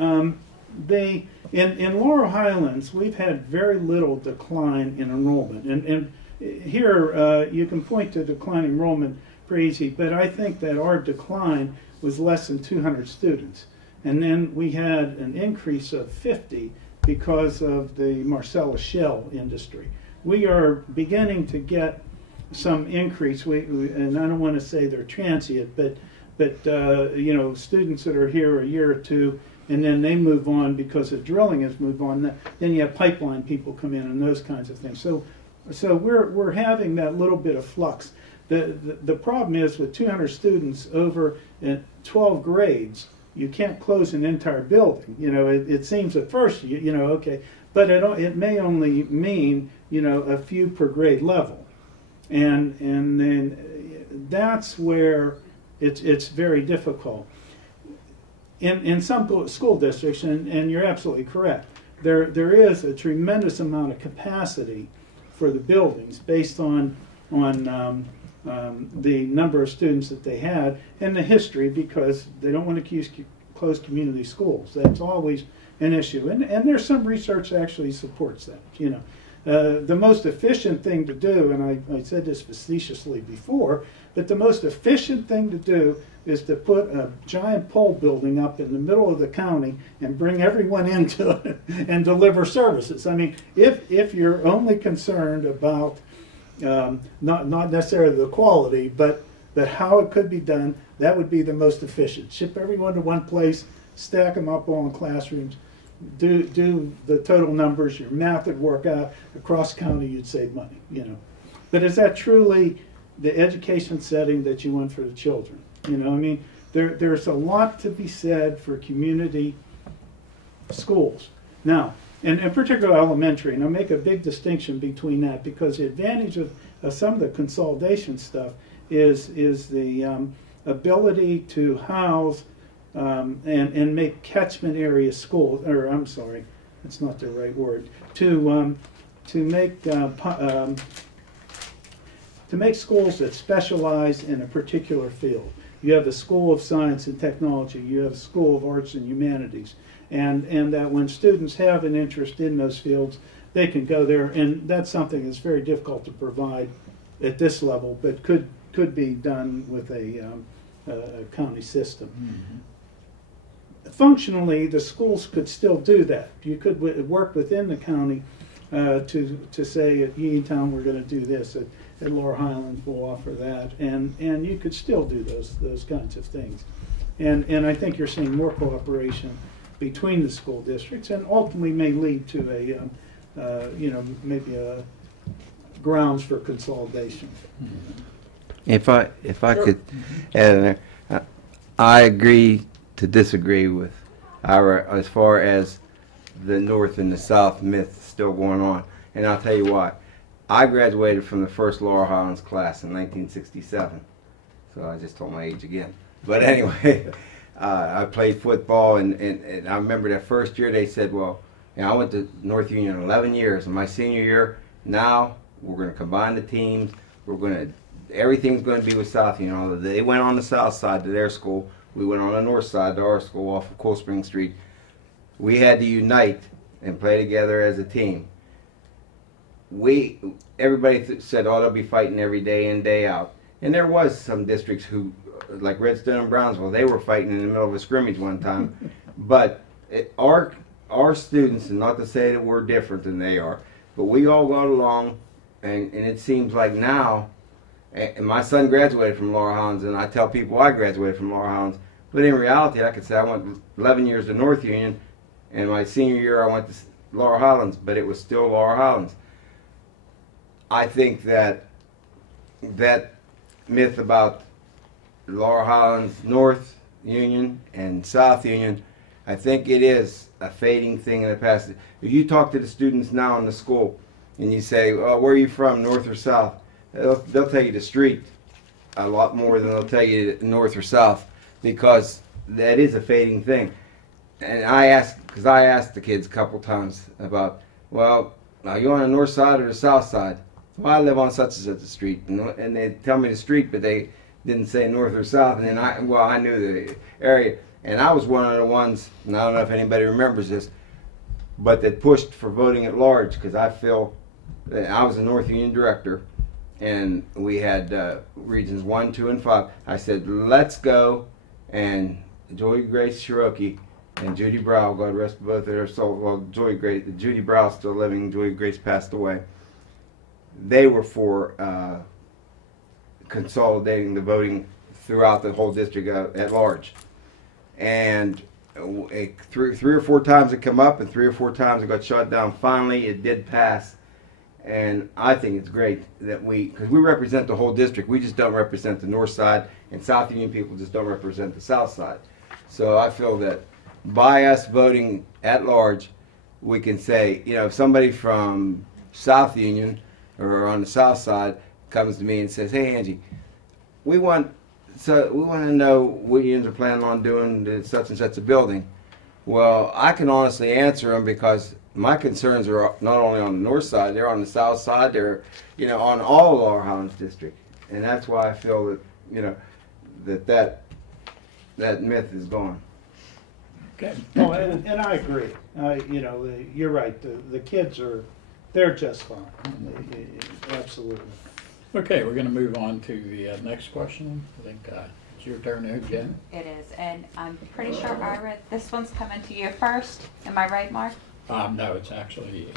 In Laurel Highlands, we've had very little decline in enrollment, and here you can point to declining enrollment pretty easy. But I think that our decline was less than 200 students, and then we had an increase of 50 because of the Marcellus shell industry. We are beginning to get some increase, and I don't want to say they're transient, but you know, students that are here a year or two, and then they move on because the drilling has moved on. Then you have pipeline people come in and those kinds of things. So we're having that little bit of flux. The problem is with 200 students over 12 grades, you can't close an entire building. You know, it seems at first you know, okay, but it may only mean, you know, a few per grade level. And then that's where it's very difficult. In some school districts, and you're absolutely correct, there is a tremendous amount of capacity for the buildings based on the number of students that they had and the history, because they don't want to close community schools. That's always an issue, and there's some research that actually supports that. You know. The most efficient thing to do, and I said this facetiously before, but the most efficient thing to do is to put a giant pole building up in the middle of the county and bring everyone into it and deliver services. I mean, if you're only concerned about not necessarily the quality, but how it could be done, that would be the most efficient. Ship everyone to one place, stack them up all in classrooms, do the total numbers, your math would work out. Across county, you'd save money, you know. But is that truly the education setting that you want for the children? You know, I mean, there's a lot to be said for community schools. Now, and in particular elementary, and I'll make a big distinction between that, because the advantage of some of the consolidation stuff is the ability to house and make catchment area schools, or I'm sorry, that's not the right word, to make schools that specialize in a particular field. You have the School of Science and Technology, you have the School of Arts and Humanities, and that when students have an interest in those fields, they can go there, and that's something that's very difficult to provide at this level, but could be done with a county system. Mm-hmm. Functionally, the schools could still do that. You could work within the county to say at Uniontown we're going to do this, at Laurel Highlands we'll offer that, and you could still do those kinds of things. And I think you're seeing more cooperation between the school districts, and ultimately may lead to a you know, maybe a grounds for consolidation. If I could add in there, I agree to disagree with as far as the North and the South myth still going on. And I'll tell you why. I graduated from the first Laurel Highlands class in 1967. So I just told my age again. But anyway, I played football, and I remember that first year they said, well, And I went to North Union 11 years. In my senior year, now we're going to combine the teams. Everything's going to be with South Union. Although they went on the south side to their school, we went on the north side to our school off of Cool Spring Street. We had to unite and play together as a team. Everybody said, oh, they'll be fighting every day in, day out. And there was some districts who, like Redstone and Brownsville, they were fighting in the middle of a scrimmage one time. But our students, and not to say that we're different than they are, but we all got along, and it seems like now, and my son graduated from Laurel Highlands, and I tell people I graduated from Laurel Highlands, but in reality I could say I went 11 years to North Union, and my senior year I went to Laurel Highlands, but it was still Laurel Highlands. I think that myth about Laurel Highlands North Union and South Union, I think it is a fading thing in the past. If you talk to the students now in the school and you say, oh, where are you from, north or south? They'll tell you the street a lot more than they'll tell you north or south, because that is a fading thing. And I asked the kids a couple times about, well, are you on the north side or the south side? Well, I live on such and such a street, and they tell me the street, but they didn't say north or south. And then I knew the area, and I was one of the ones, and I don't know if anybody remembers this, but that pushed for voting at large, because I feel that I was a North Union director, and we had regions 1, 2, and 5. I said, let's go, and Joy Grace Cherokee and Judy Brow, God rest both of their souls. Well, Judy Brow still living. Joy Grace passed away. They were for consolidating the voting throughout the whole district at large. And 3 or 4 times it came up, and 3 or 4 times it got shut down. Finally, it did pass. And I think it's great that because we represent the whole district, we just don't represent the north side, and South Union people just don't represent the south side. So I feel that by us voting at large, we can say, you know, if somebody from South Union or on the south side comes to me and says, hey Angie, we want to know what unions are planning on doing to such and such a building. Well, I can honestly answer them, because my concerns are not only on the north side, they're on the south side, they're, you know, on all of Laurel Highlands District. And that's why I feel that, you know, that myth is gone. Okay. Oh, and I agree. You know, you're right. The kids they're just fine. Absolutely. Okay, we're going to move on to the next question. I think it's your turn there, Jen. It is, and I'm pretty sure this one's coming to you first. Am I right, Mark? No, it's actually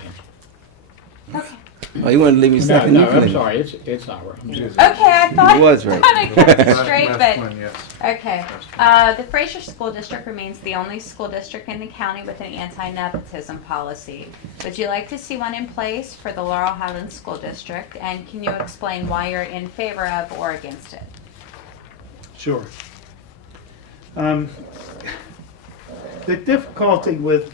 Okay. Oh, you want to leave me second? No, You can I'm leave. sorry. It's not right. Okay, I thought He was right. I kept it straight, Last but one, yes. okay. The Fraser School District remains the only school district in the county with an anti-nepotism policy. Would you like to see one in place for the Laurel Highlands School District? And can you explain why you're in favor of or against it? Sure. The difficulty with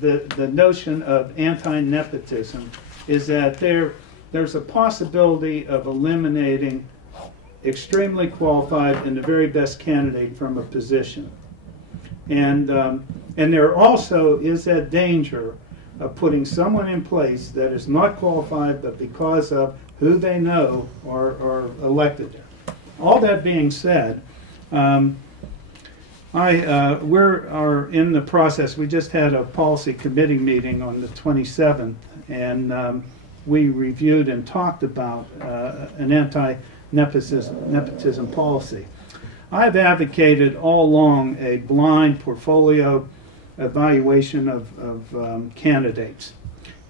the notion of anti-nepotism is that there's a possibility of eliminating extremely qualified and the very best candidate from a position. And there also is that danger of putting someone in place that is not qualified, but because of who they know are elected there. All that being said, we're in the process. We just had a policy committee meeting on the 27th, and we reviewed and talked about an anti-nepotism policy. I've advocated all along a blind portfolio evaluation of candidates,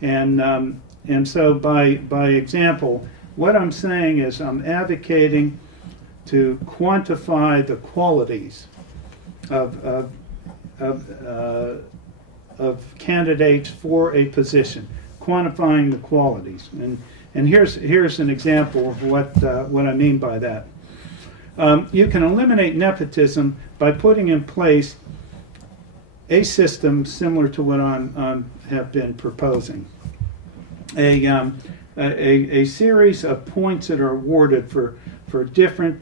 and so by example, what I'm saying is I'm advocating to quantify the qualities of candidates for a position, quantifying the qualities. And here's an example of what I mean by that. You can eliminate nepotism by putting in place a system similar to what I have been proposing. A series of points that are awarded for different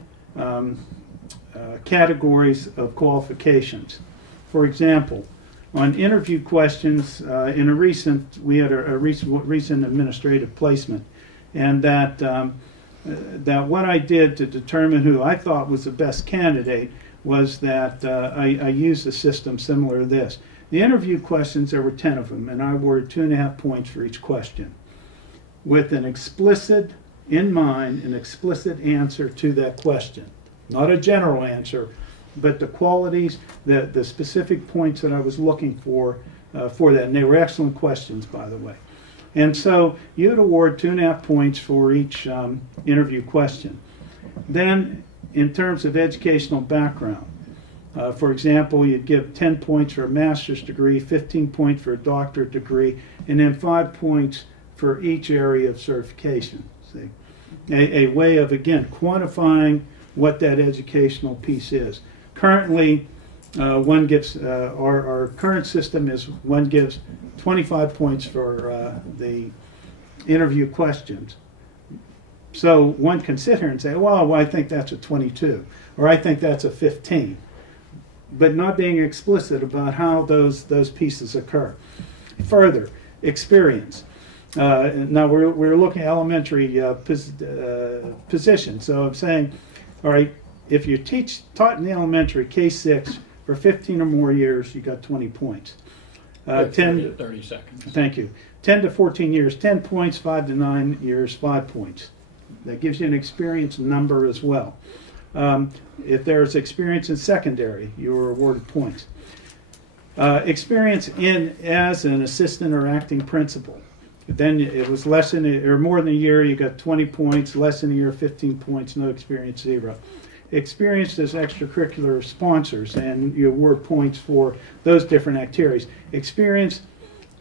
categories of qualifications. For example, on interview questions. We had a recent administrative placement, and that what I did to determine who I thought was the best candidate was that I used a system similar to this. The interview questions, there were 10 of them, and I awarded 2.5 points for each question, with an explicit answer to that question. Not a general answer, but the qualities, the specific points that I was looking for that. And they were excellent questions, by the way. And so you'd award 2.5 points for each interview question. Then, in terms of educational background, for example, you'd give 10 points for a master's degree, 15 points for a doctorate degree, and then 5 points for each area of certification. See, a way of, again, quantifying what that educational piece is. Currently, one gives our current system is one gives 25 points for the interview questions. So one can sit here and say, well, I think that's a 22, or I think that's a 15, but not being explicit about how those pieces occur. Further, experience. Now we're looking at elementary position. So I'm saying, all right, if you taught in the elementary K-6 for 15 or more years, you got 20 points. 10 to 30 seconds. Thank you. 10 to 14 years, 10 points. 5 to 9 years, 5 points. That gives you an experience number as well. If there's experience in secondary, you are awarded points. Experience as an assistant or acting principal. Then it was less than or more than a year, you got 20 points. Less than a year, 15 points. No experience, 0. Experienced as extracurricular sponsors, and you award points for those different activities. Experience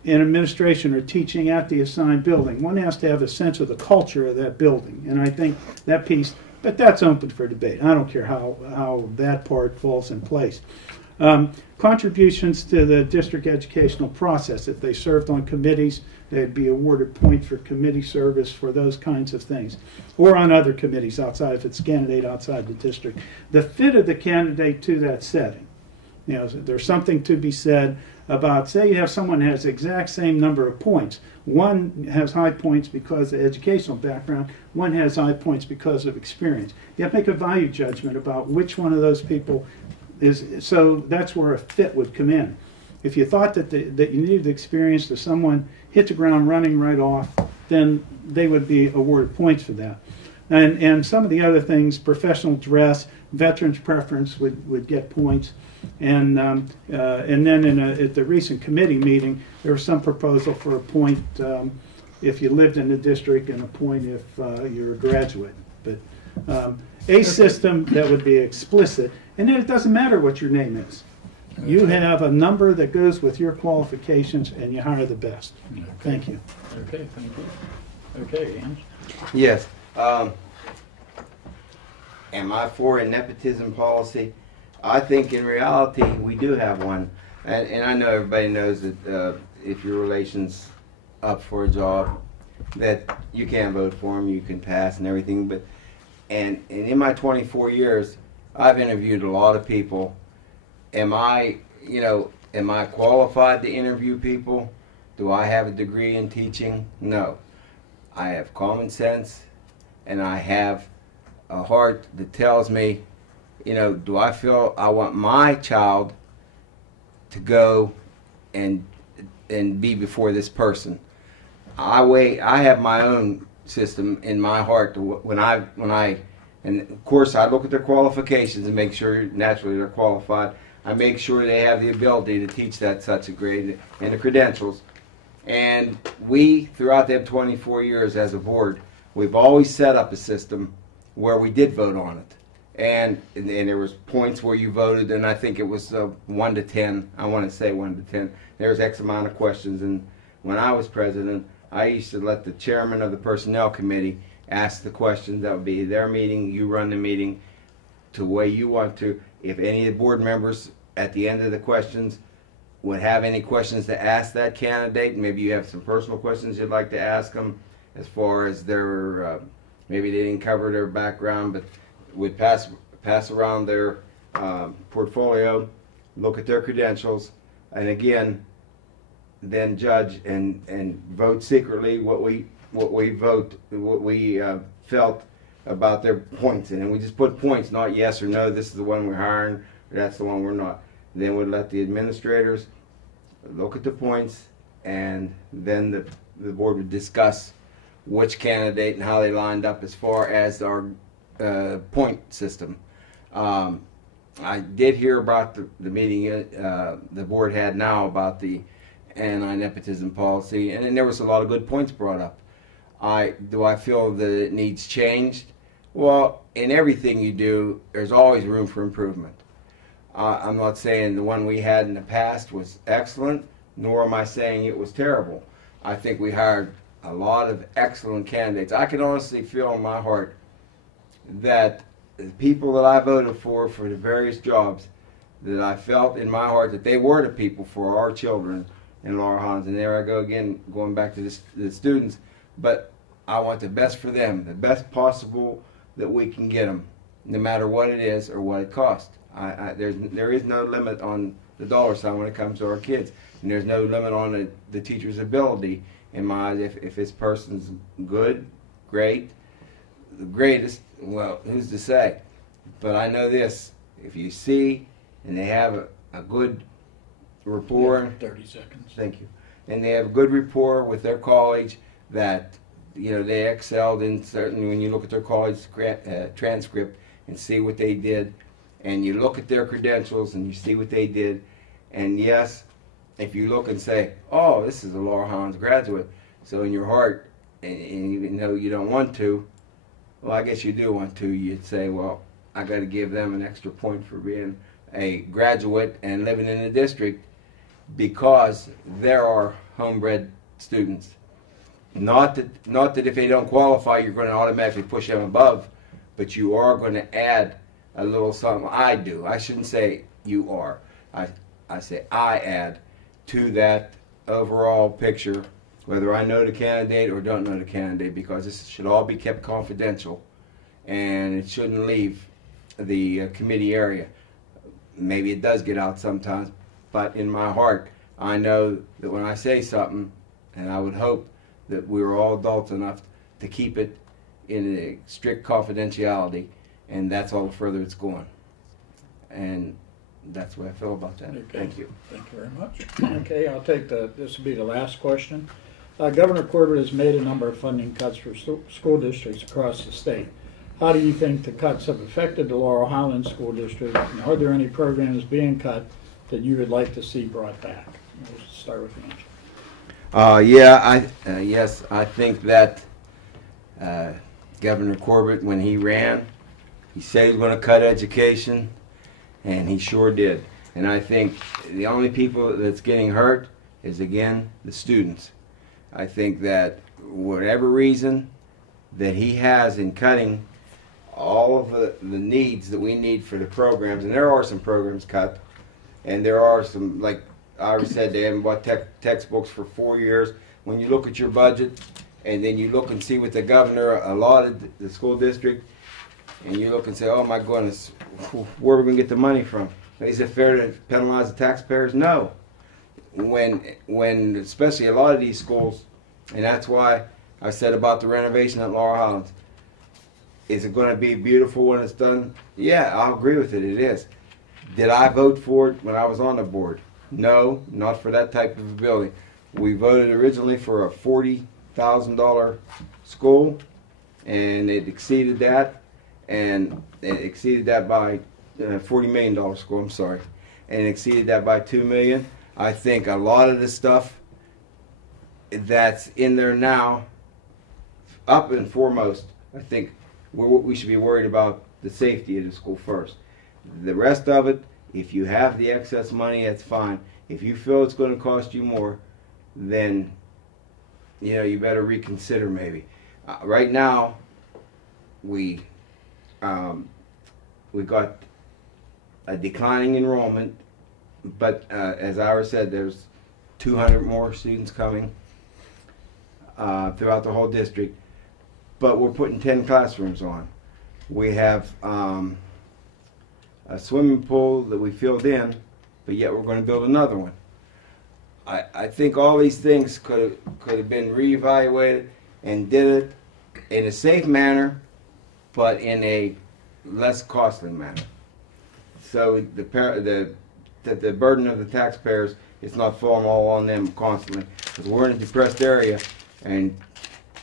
in administration or teaching at the assigned building. One has to have a sense of the culture of that building, and I think that piece, but that's open for debate. I don't care how that part falls in place. Contributions to the district educational process. If they served on committees, they'd be awarded points for committee service for those kinds of things, or on other committees outside, if it's a candidate outside the district. The fit of the candidate to that setting. You know, there's something to be said about, say you have someone who has the exact same number of points. One has high points because of educational background, one has high points because of experience. You have to make a value judgment about which one of those people is, so that's where a fit would come in. If you thought that you needed the experience to someone hit the ground running right off, then they would be awarded points for that. And some of the other things, professional dress, veterans preference would get points. And then at the recent committee meeting, there was some proposal for a point if you lived in the district and a point if you're a graduate. But a system that would be explicit, and then it doesn't matter what your name is. Okay. You have a number that goes with your qualifications, and you hire the best. Okay. Thank you. Okay, thank you. Okay, Ange? Yes. Am I for a nepotism policy? I think in reality we do have one. And I know everybody knows that if your relation's up for a job, that you can't vote for them, you can pass and everything. But and in my 24 years, I've interviewed a lot of people. Am I qualified to interview people? Do I have a degree in teaching? No. I have common sense, and I have a heart that tells me, do I feel I want my child to go and be before this person? I have my own system in my heart. And of course I look at their qualifications and make sure naturally they're qualified. I make sure they have the ability to teach that such a grade and the credentials. And we, throughout them 24 years as a board, we've always set up a system where we did vote on it. And there was points where you voted, and I think it was 1 to 10. I want to say 1 to 10. There's X amount of questions, and when I was president, I used to let the chairman of the personnel committee ask the questions. That would be their meeting. You run the meeting to the way you want to. If any of the board members at the end of the questions would have any questions to ask that candidate, maybe you have some personal questions you'd like to ask them as far as their, maybe they didn't cover their background, but would pass around their portfolio, look at their credentials, and again, then judge and vote secretly what we felt about their points, and then we just put points, not yes or no. This is the one we're hiring, or that's the one we're not. Then we'd let the administrators look at the points, and then the board would discuss which candidate and how they lined up as far as our point system. I did hear about the meeting the board had now about the anti-nepotism policy, and then there was a lot of good points brought up. Do I feel that it needs changed? Well, in everything you do, there's always room for improvement. I'm not saying the one we had in the past was excellent, nor am I saying it was terrible. I think we hired a lot of excellent candidates. I can honestly feel in my heart that the people that I voted for the various jobs, that I felt in my heart that they were the people for our children in Laurel Highlands. And there I go again, going back to the students. But I want the best for them, the best possible that we can get them, no matter what it is or what it costs. There is no limit on the dollar sign when it comes to our kids, and there's no limit on the teacher's ability. In my eyes, if this person's good, great, the greatest, well, who's to say? But I know this: if you see and they have a good rapport, 30 seconds. Thank you, and they have good rapport with their college, that they excelled in certain. When you look at their college transcript and see what they did, and you look at their credentials and you see what they did, and yes, if you look and say, oh, this is a Laurel Highlands graduate, so in your heart, and even though you don't want to, well, I guess you do want to, you'd say, well, I got to give them an extra point for being a graduate and living in the district, because there are homebred students. Not that if they don't qualify, you're going to automatically push them above, but you are going to add a little something. I do. I shouldn't say you are. I say I add to that overall picture, whether I know the candidate or don't know the candidate, because this should all be kept confidential, and it shouldn't leave the committee area. Maybe it does get out sometimes, but in my heart, I know that when I say something, and I would hope that we were all adults enough to keep it in a strict confidentiality, and that's all the further it's going. And that's what I feel about that. Okay. Thank you. Thank you very much. Okay, I'll take this will be the last question. Governor Corbett has made a number of funding cuts for school districts across the state. How do you think the cuts have affected the Laurel Highlands School District, and are there any programs being cut that you would like to see brought back? We'll start with Angelo. Yes, I think that Governor Corbett, when he ran, he said he was going to cut education, and he sure did. And I think the only people that's getting hurt is, again, the students. I think that whatever reason that he has in cutting all of the needs that we need for the programs, and there are some programs cut, and there are some, like I already said, they haven't bought textbooks for 4 years. When you look at your budget, and then you look and see what the governor allotted the school district, and you look and say, oh my goodness, where are we going to get the money from? Is it fair to penalize the taxpayers? No. When especially a lot of these schools, and that's why I said about the renovation at Laurel Highlands, is it going to be beautiful when it's done? Yeah, I'll agree with it, it is. Did I vote for it when I was on the board? No, not for that type of a building. We voted originally for a $40,000 school, and it exceeded that, and it exceeded that by $40 million school, I'm sorry, and it exceeded that by $2 million. I think a lot of the stuff that's in there now, up and foremost, I think we should be worried about the safety of the school first. The rest of it, if you have the excess money, that's fine. If you feel it's going to cost you more, then you better reconsider maybe. Right now, we got a declining enrollment, but as Ira said, there's 200 more students coming throughout the whole district. But we're putting 10 classrooms on. We have a swimming pool that we filled in, but yet we're going to build another one. I think all these things could have been reevaluated and did it in a safe manner, but in a less costly manner. So that the burden of the taxpayers is not falling all on them constantly. Because we're in a depressed area, and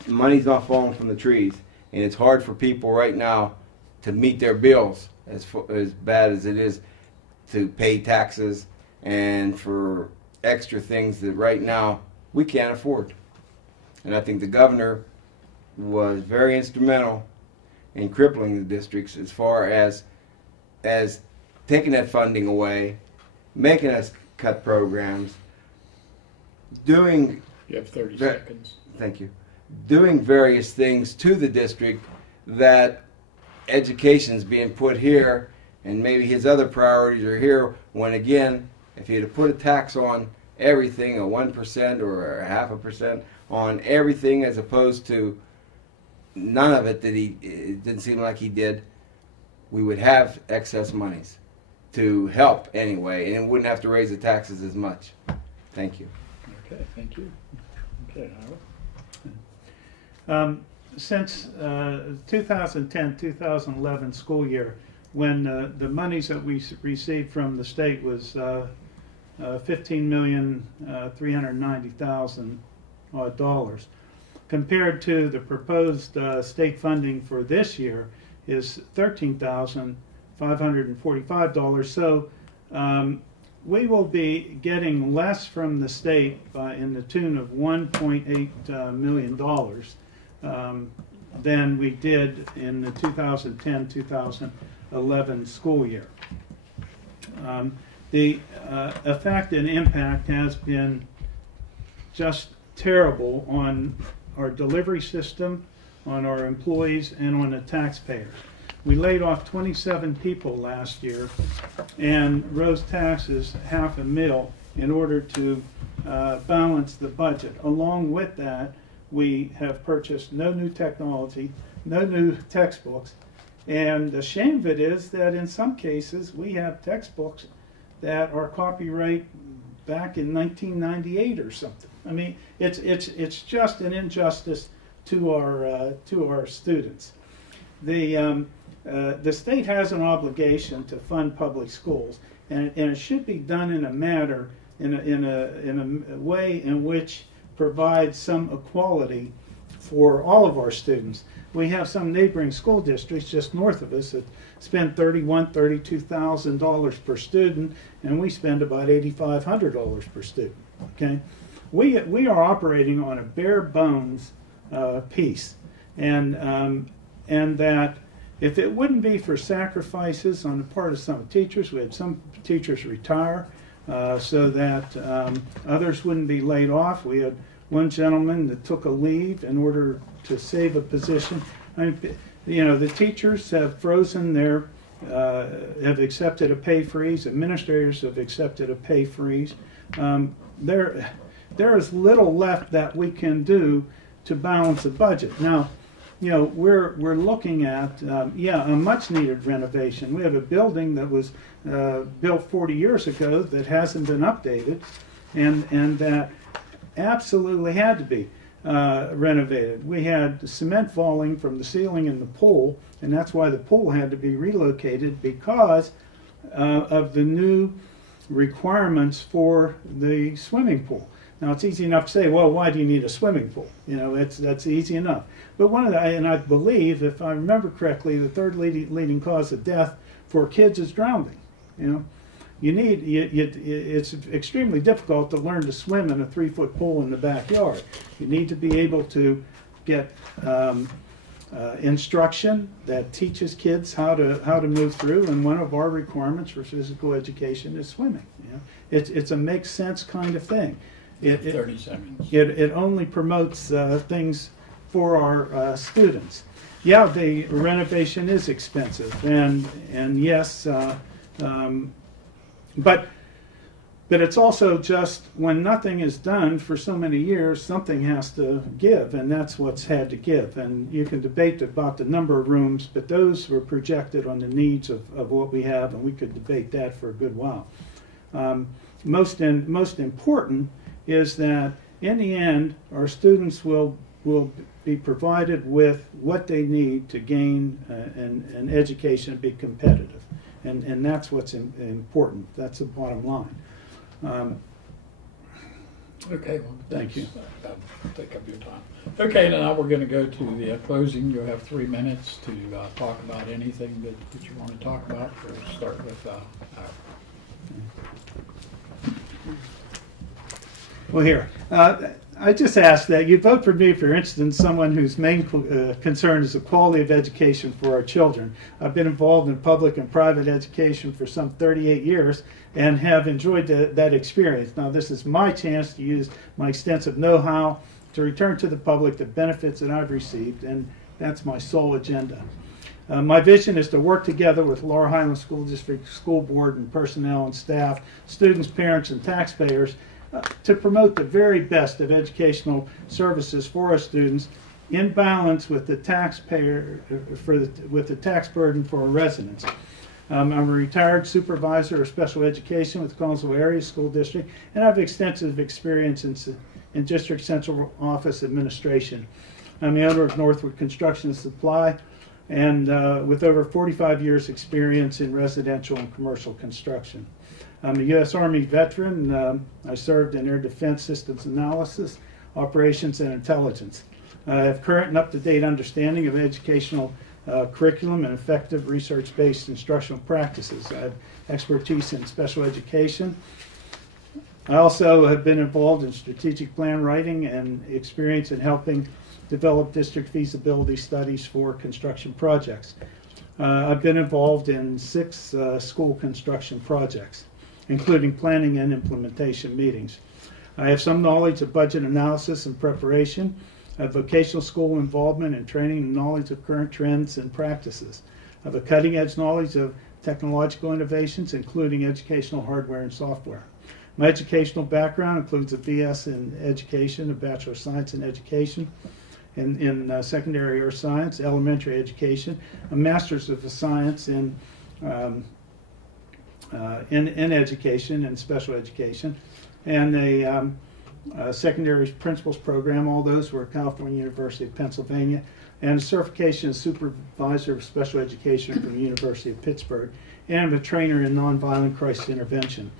money's not falling from the trees, and it's hard for people right now to meet their bills as bad as it is to pay taxes and for extra things that right now we can't afford. And I think the governor was very instrumental in crippling the districts as far as taking that funding away, making us cut programs, doing... You have 30 seconds. Thank you. Doing various things to the district that education's being put here, and maybe his other priorities are here, when again, if he had to put a tax on everything, a 1% or a 0.5% on everything, as opposed to none of it, it didn't seem like he did, we would have excess monies to help anyway, and it wouldn't have to raise the taxes as much. Thank you. Okay, thank you. Okay, Ira. Since 2010-2011 school year, when the monies that we received from the state was $15,390,000, compared to the proposed state funding for this year is $13,545. So we will be getting less from the state in the tune of $1.8 million than we did in the 2010-2011 school year. The effect and impact has been just terrible on our delivery system, on our employees, and on the taxpayers. We laid off 27 people last year and rose taxes $500,000 in order to balance the budget. Along with that, we have purchased no new technology, no new textbooks, and the shame of it is that in some cases we have textbooks that are copyright back in 1998 or something. I mean, it's just an injustice to our students. The state has an obligation to fund public schools, and it should be done in a manner, in a way in which provides some equality for all of our students. We have some neighboring school districts just north of us that spend $31,000, $32,000 per student, and we spend about $8,500 per student. Okay, we are operating on a bare bones piece, and that if it wouldn't be for sacrifices on the part of some teachers, we had some teachers retire so that others wouldn't be laid off. We had one gentleman that took a leave in order to save a position. I mean, you know, the teachers have frozen their, have accepted a pay freeze. Administrators have accepted a pay freeze. There is little left that we can do to balance the budget. Now, you know, we're looking at, a much-needed renovation. We have a building that was built 40 years ago that hasn't been updated, and that absolutely had to be renovated. We had cement falling from the ceiling in the pool, and that's why the pool had to be relocated, because of the new requirements for the swimming pool. Now, it's easy enough to say, well, why do you need a swimming pool? You know, that's easy enough. But one of the, and I believe, if I remember correctly, the third leading cause of death for kids is drowning. You know, it's extremely difficult to learn to swim in a 3-foot pool in the backyard. You need to be able to get instruction that teaches kids how to move through, and one of our requirements for physical education is swimming. You know, it's a make sense kind of thing. 30 seconds. It only promotes things for our students. Yeah, the renovation is expensive, and yes, but it's also just when nothing is done for so many years, something has to give, and that's what's had to give. And you can debate about the number of rooms, but those were projected on the needs of what we have, and we could debate that for a good while. Most important is that in the end, our students will be provided with what they need to gain an education and be competitive. And that's what's important. That's the bottom line. Okay, well, Thank you. I'll take up your time. Okay, now we're going to go to the closing. You'll have 3 minutes to talk about anything that you want to talk about. We'll start with Well, here, I just ask that you vote for me if you're interested in someone whose main concern is the quality of education for our children. I've been involved in public and private education for some 38 years and have enjoyed that experience. Now, this is my chance to use my extensive know-how to return to the public the benefits that I've received, and that's my sole agenda. My vision is to work together with Laurel Highlands School District School Board and personnel and staff, students, parents, and taxpayers to promote the very best of educational services for our students in balance with the taxpayer with the tax burden for our residents. I'm a retired supervisor of special education with Collinsville Area School District, and I have extensive experience in District Central Office Administration. I'm the owner of Northwood Construction and Supply, and with over 45 years experience in residential and commercial construction. I'm a U.S. Army veteran. I served in air defense systems analysis, operations, and intelligence. I have current and up-to-date understanding of educational curriculum and effective research-based instructional practices. I have expertise in special education. I also have been involved in strategic plan writing and experience in helping develop district feasibility studies for construction projects. I've been involved in 6 school construction projects, including planning and implementation meetings. I have some knowledge of budget analysis and preparation, vocational school involvement and training, and knowledge of current trends and practices. I have a cutting-edge knowledge of technological innovations, including educational hardware and software. My educational background includes a BS in education, a Bachelor of Science in Education, in secondary earth science, elementary education, a Master's of Science in education and special education, and a secondary principals program. All those were at California University of Pennsylvania, and a certification as supervisor of special education from the University of Pittsburgh, and I'm a trainer in nonviolent crisis intervention.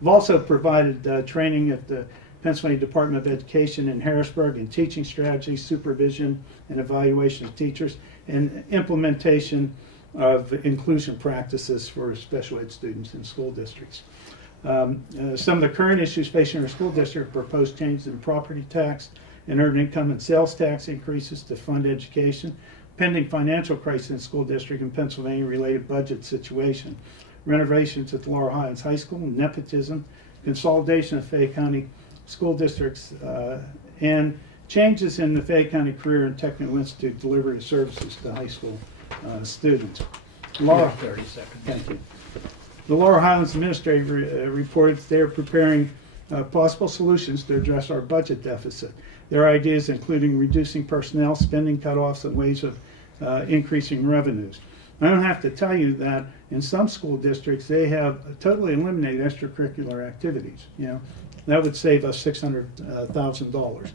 I've also provided training at the Pennsylvania Department of Education in Harrisburg in teaching strategy, supervision, and evaluation of teachers, and implementation of inclusion practices for special ed students in school districts. Some of the current issues facing our school district: proposed changes in property tax and earned income and sales tax increases to fund education, pending financial crisis in the school district in Pennsylvania related budget situation, renovations at the Laurel Highlands High School, nepotism, consolidation of Fayette County school districts, and changes in the Fayette County Career and Technical Institute delivery of services to high school students. Laurel, 30 seconds. Thank you. The Laurel Highlands Administrator reported that they are preparing possible solutions to address our budget deficit. Their ideas including reducing personnel, spending cutoffs, and ways of increasing revenues. I don't have to tell you that in some school districts they have totally eliminated extracurricular activities. You know, that would save us $600,000.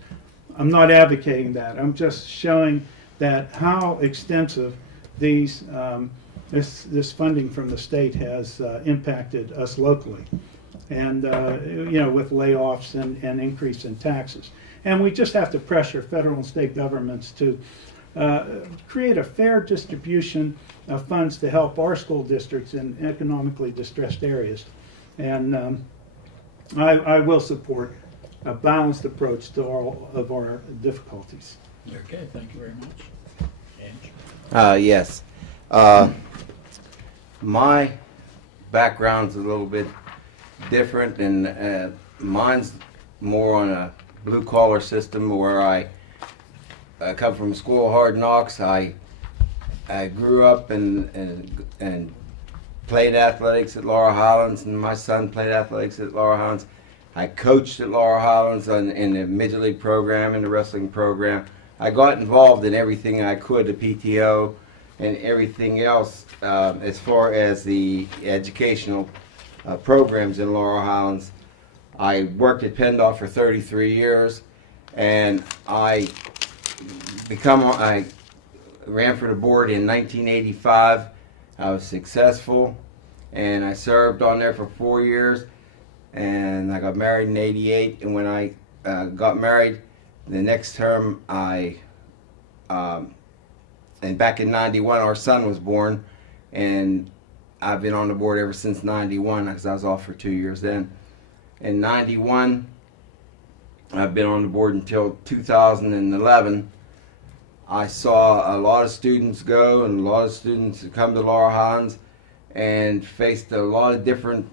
I'm not advocating that. I'm just showing that how extensive these this funding from the state has impacted us locally, and you know, with layoffs and increase in taxes. And we just have to pressure federal and state governments to create a fair distribution of funds to help our school districts in economically distressed areas. And I will support a balanced approach to all of our difficulties. Okay, thank you very much. Yes. My background's a little bit different, and mine's more on a blue-collar system where I come from a school of hard knocks. I grew up and played athletics at Laurel Highlands, and my son played athletics at Laurel Highlands. I coached at Laurel Highlands in the Major League program, in the wrestling program. I got involved in everything I could, the PTO and everything else as far as the educational programs in Laurel Highlands. I worked at PennDOT for 33 years, and I ran for the board in 1985. I was successful, and I served on there for 4 years, and I got married in 88. And when I got married, the next term and back in 91 our son was born, and I've been on the board ever since 91 because I was off for 2 years then. In 91, I've been on the board until 2011. I saw a lot of students go and a lot of students come to Laurel Highlands and faced a lot of different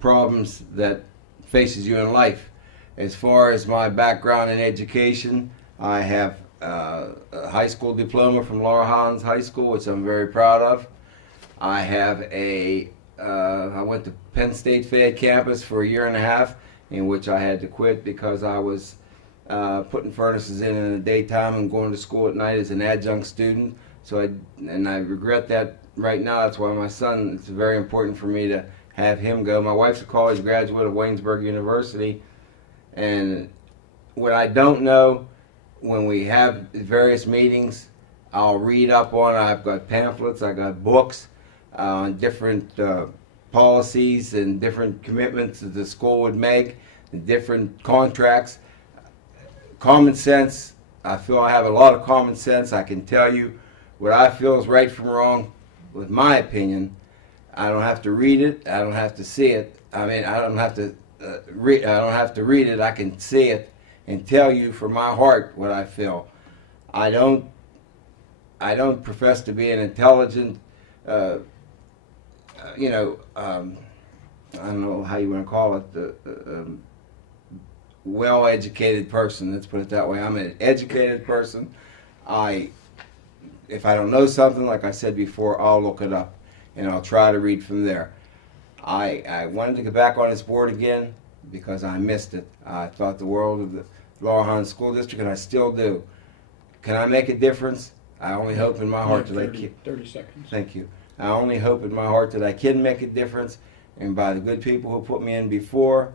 problems that faces you in life. As far as my background in education, I have a high school diploma from Laurel Highlands High School, which I'm very proud of. I have I went to Penn State Fayette campus for 1.5 years, in which I had to quit because I was putting furnaces in the daytime and going to school at night as an adjunct student. So I regret that right now. That's why my son, it's very important for me to have him go. My wife's a college graduate of Waynesburg University, and what I don't know, when we have various meetings, I'll read up on it. I've got pamphlets, I got books on different policies and different commitments that the school would make, and different contracts. Common sense, I feel I have a lot of common sense. I can tell you what I feel is right from wrong with my opinion. I don't have to read it, I don't have to see it. I mean, I don't have to read it, I can see it and tell you from my heart what I feel. I don't profess to be an intelligent, I don't know how you want to call it, well-educated person. Let's put it that way. I'm an educated person. If I don't know something, like I said before, I'll look it up and I'll try to read from there. I wanted to get back on this board again because I missed it. I thought the world of the Laurel Highlands School District, and I still do. Can I make a difference? I only hope in my heart that I can. 30 seconds. Thank you. I only hope in my heart that I can make a difference, and by the good people who put me in before,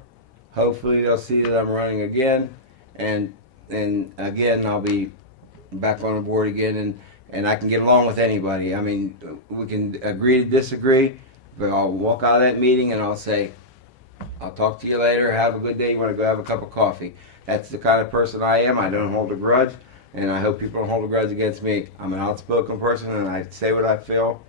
hopefully they'll see that I'm running again, and again I'll be back on the board again, and I can get along with anybody. I mean, we can agree to disagree, but I'll walk out of that meeting and I'll say, I'll talk to you later, have a good day, you want to go have a cup of coffee. That's the kind of person I am. I don't hold a grudge, and I hope people don't hold a grudge against me. I'm an outspoken person, and I say what I feel,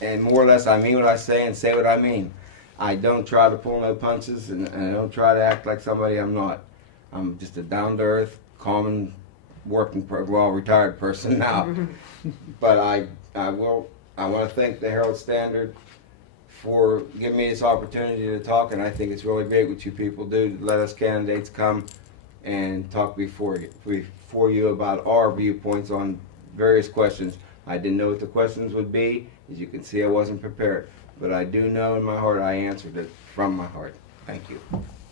and more or less I mean what I say and say what I mean. I don't try to pull no punches, and I don't try to act like somebody I'm not. I'm just a down-to-earth, common, retired person now. But I want to thank the Herald-Standard for giving me this opportunity to talk, and I think it's really great what you people do to let us candidates come and talk before you about our viewpoints on various questions. I didn't know what the questions would be. As you can see, I wasn't prepared. But I do know in my heart I answered it from my heart. Thank you.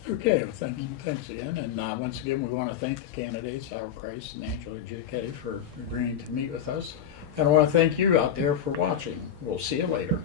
Okay, well, thanks again. And once again, we want to thank the candidates, Chrise and Angelo Giachetti, for agreeing to meet with us. And I want to thank you out there for watching. We'll see you later.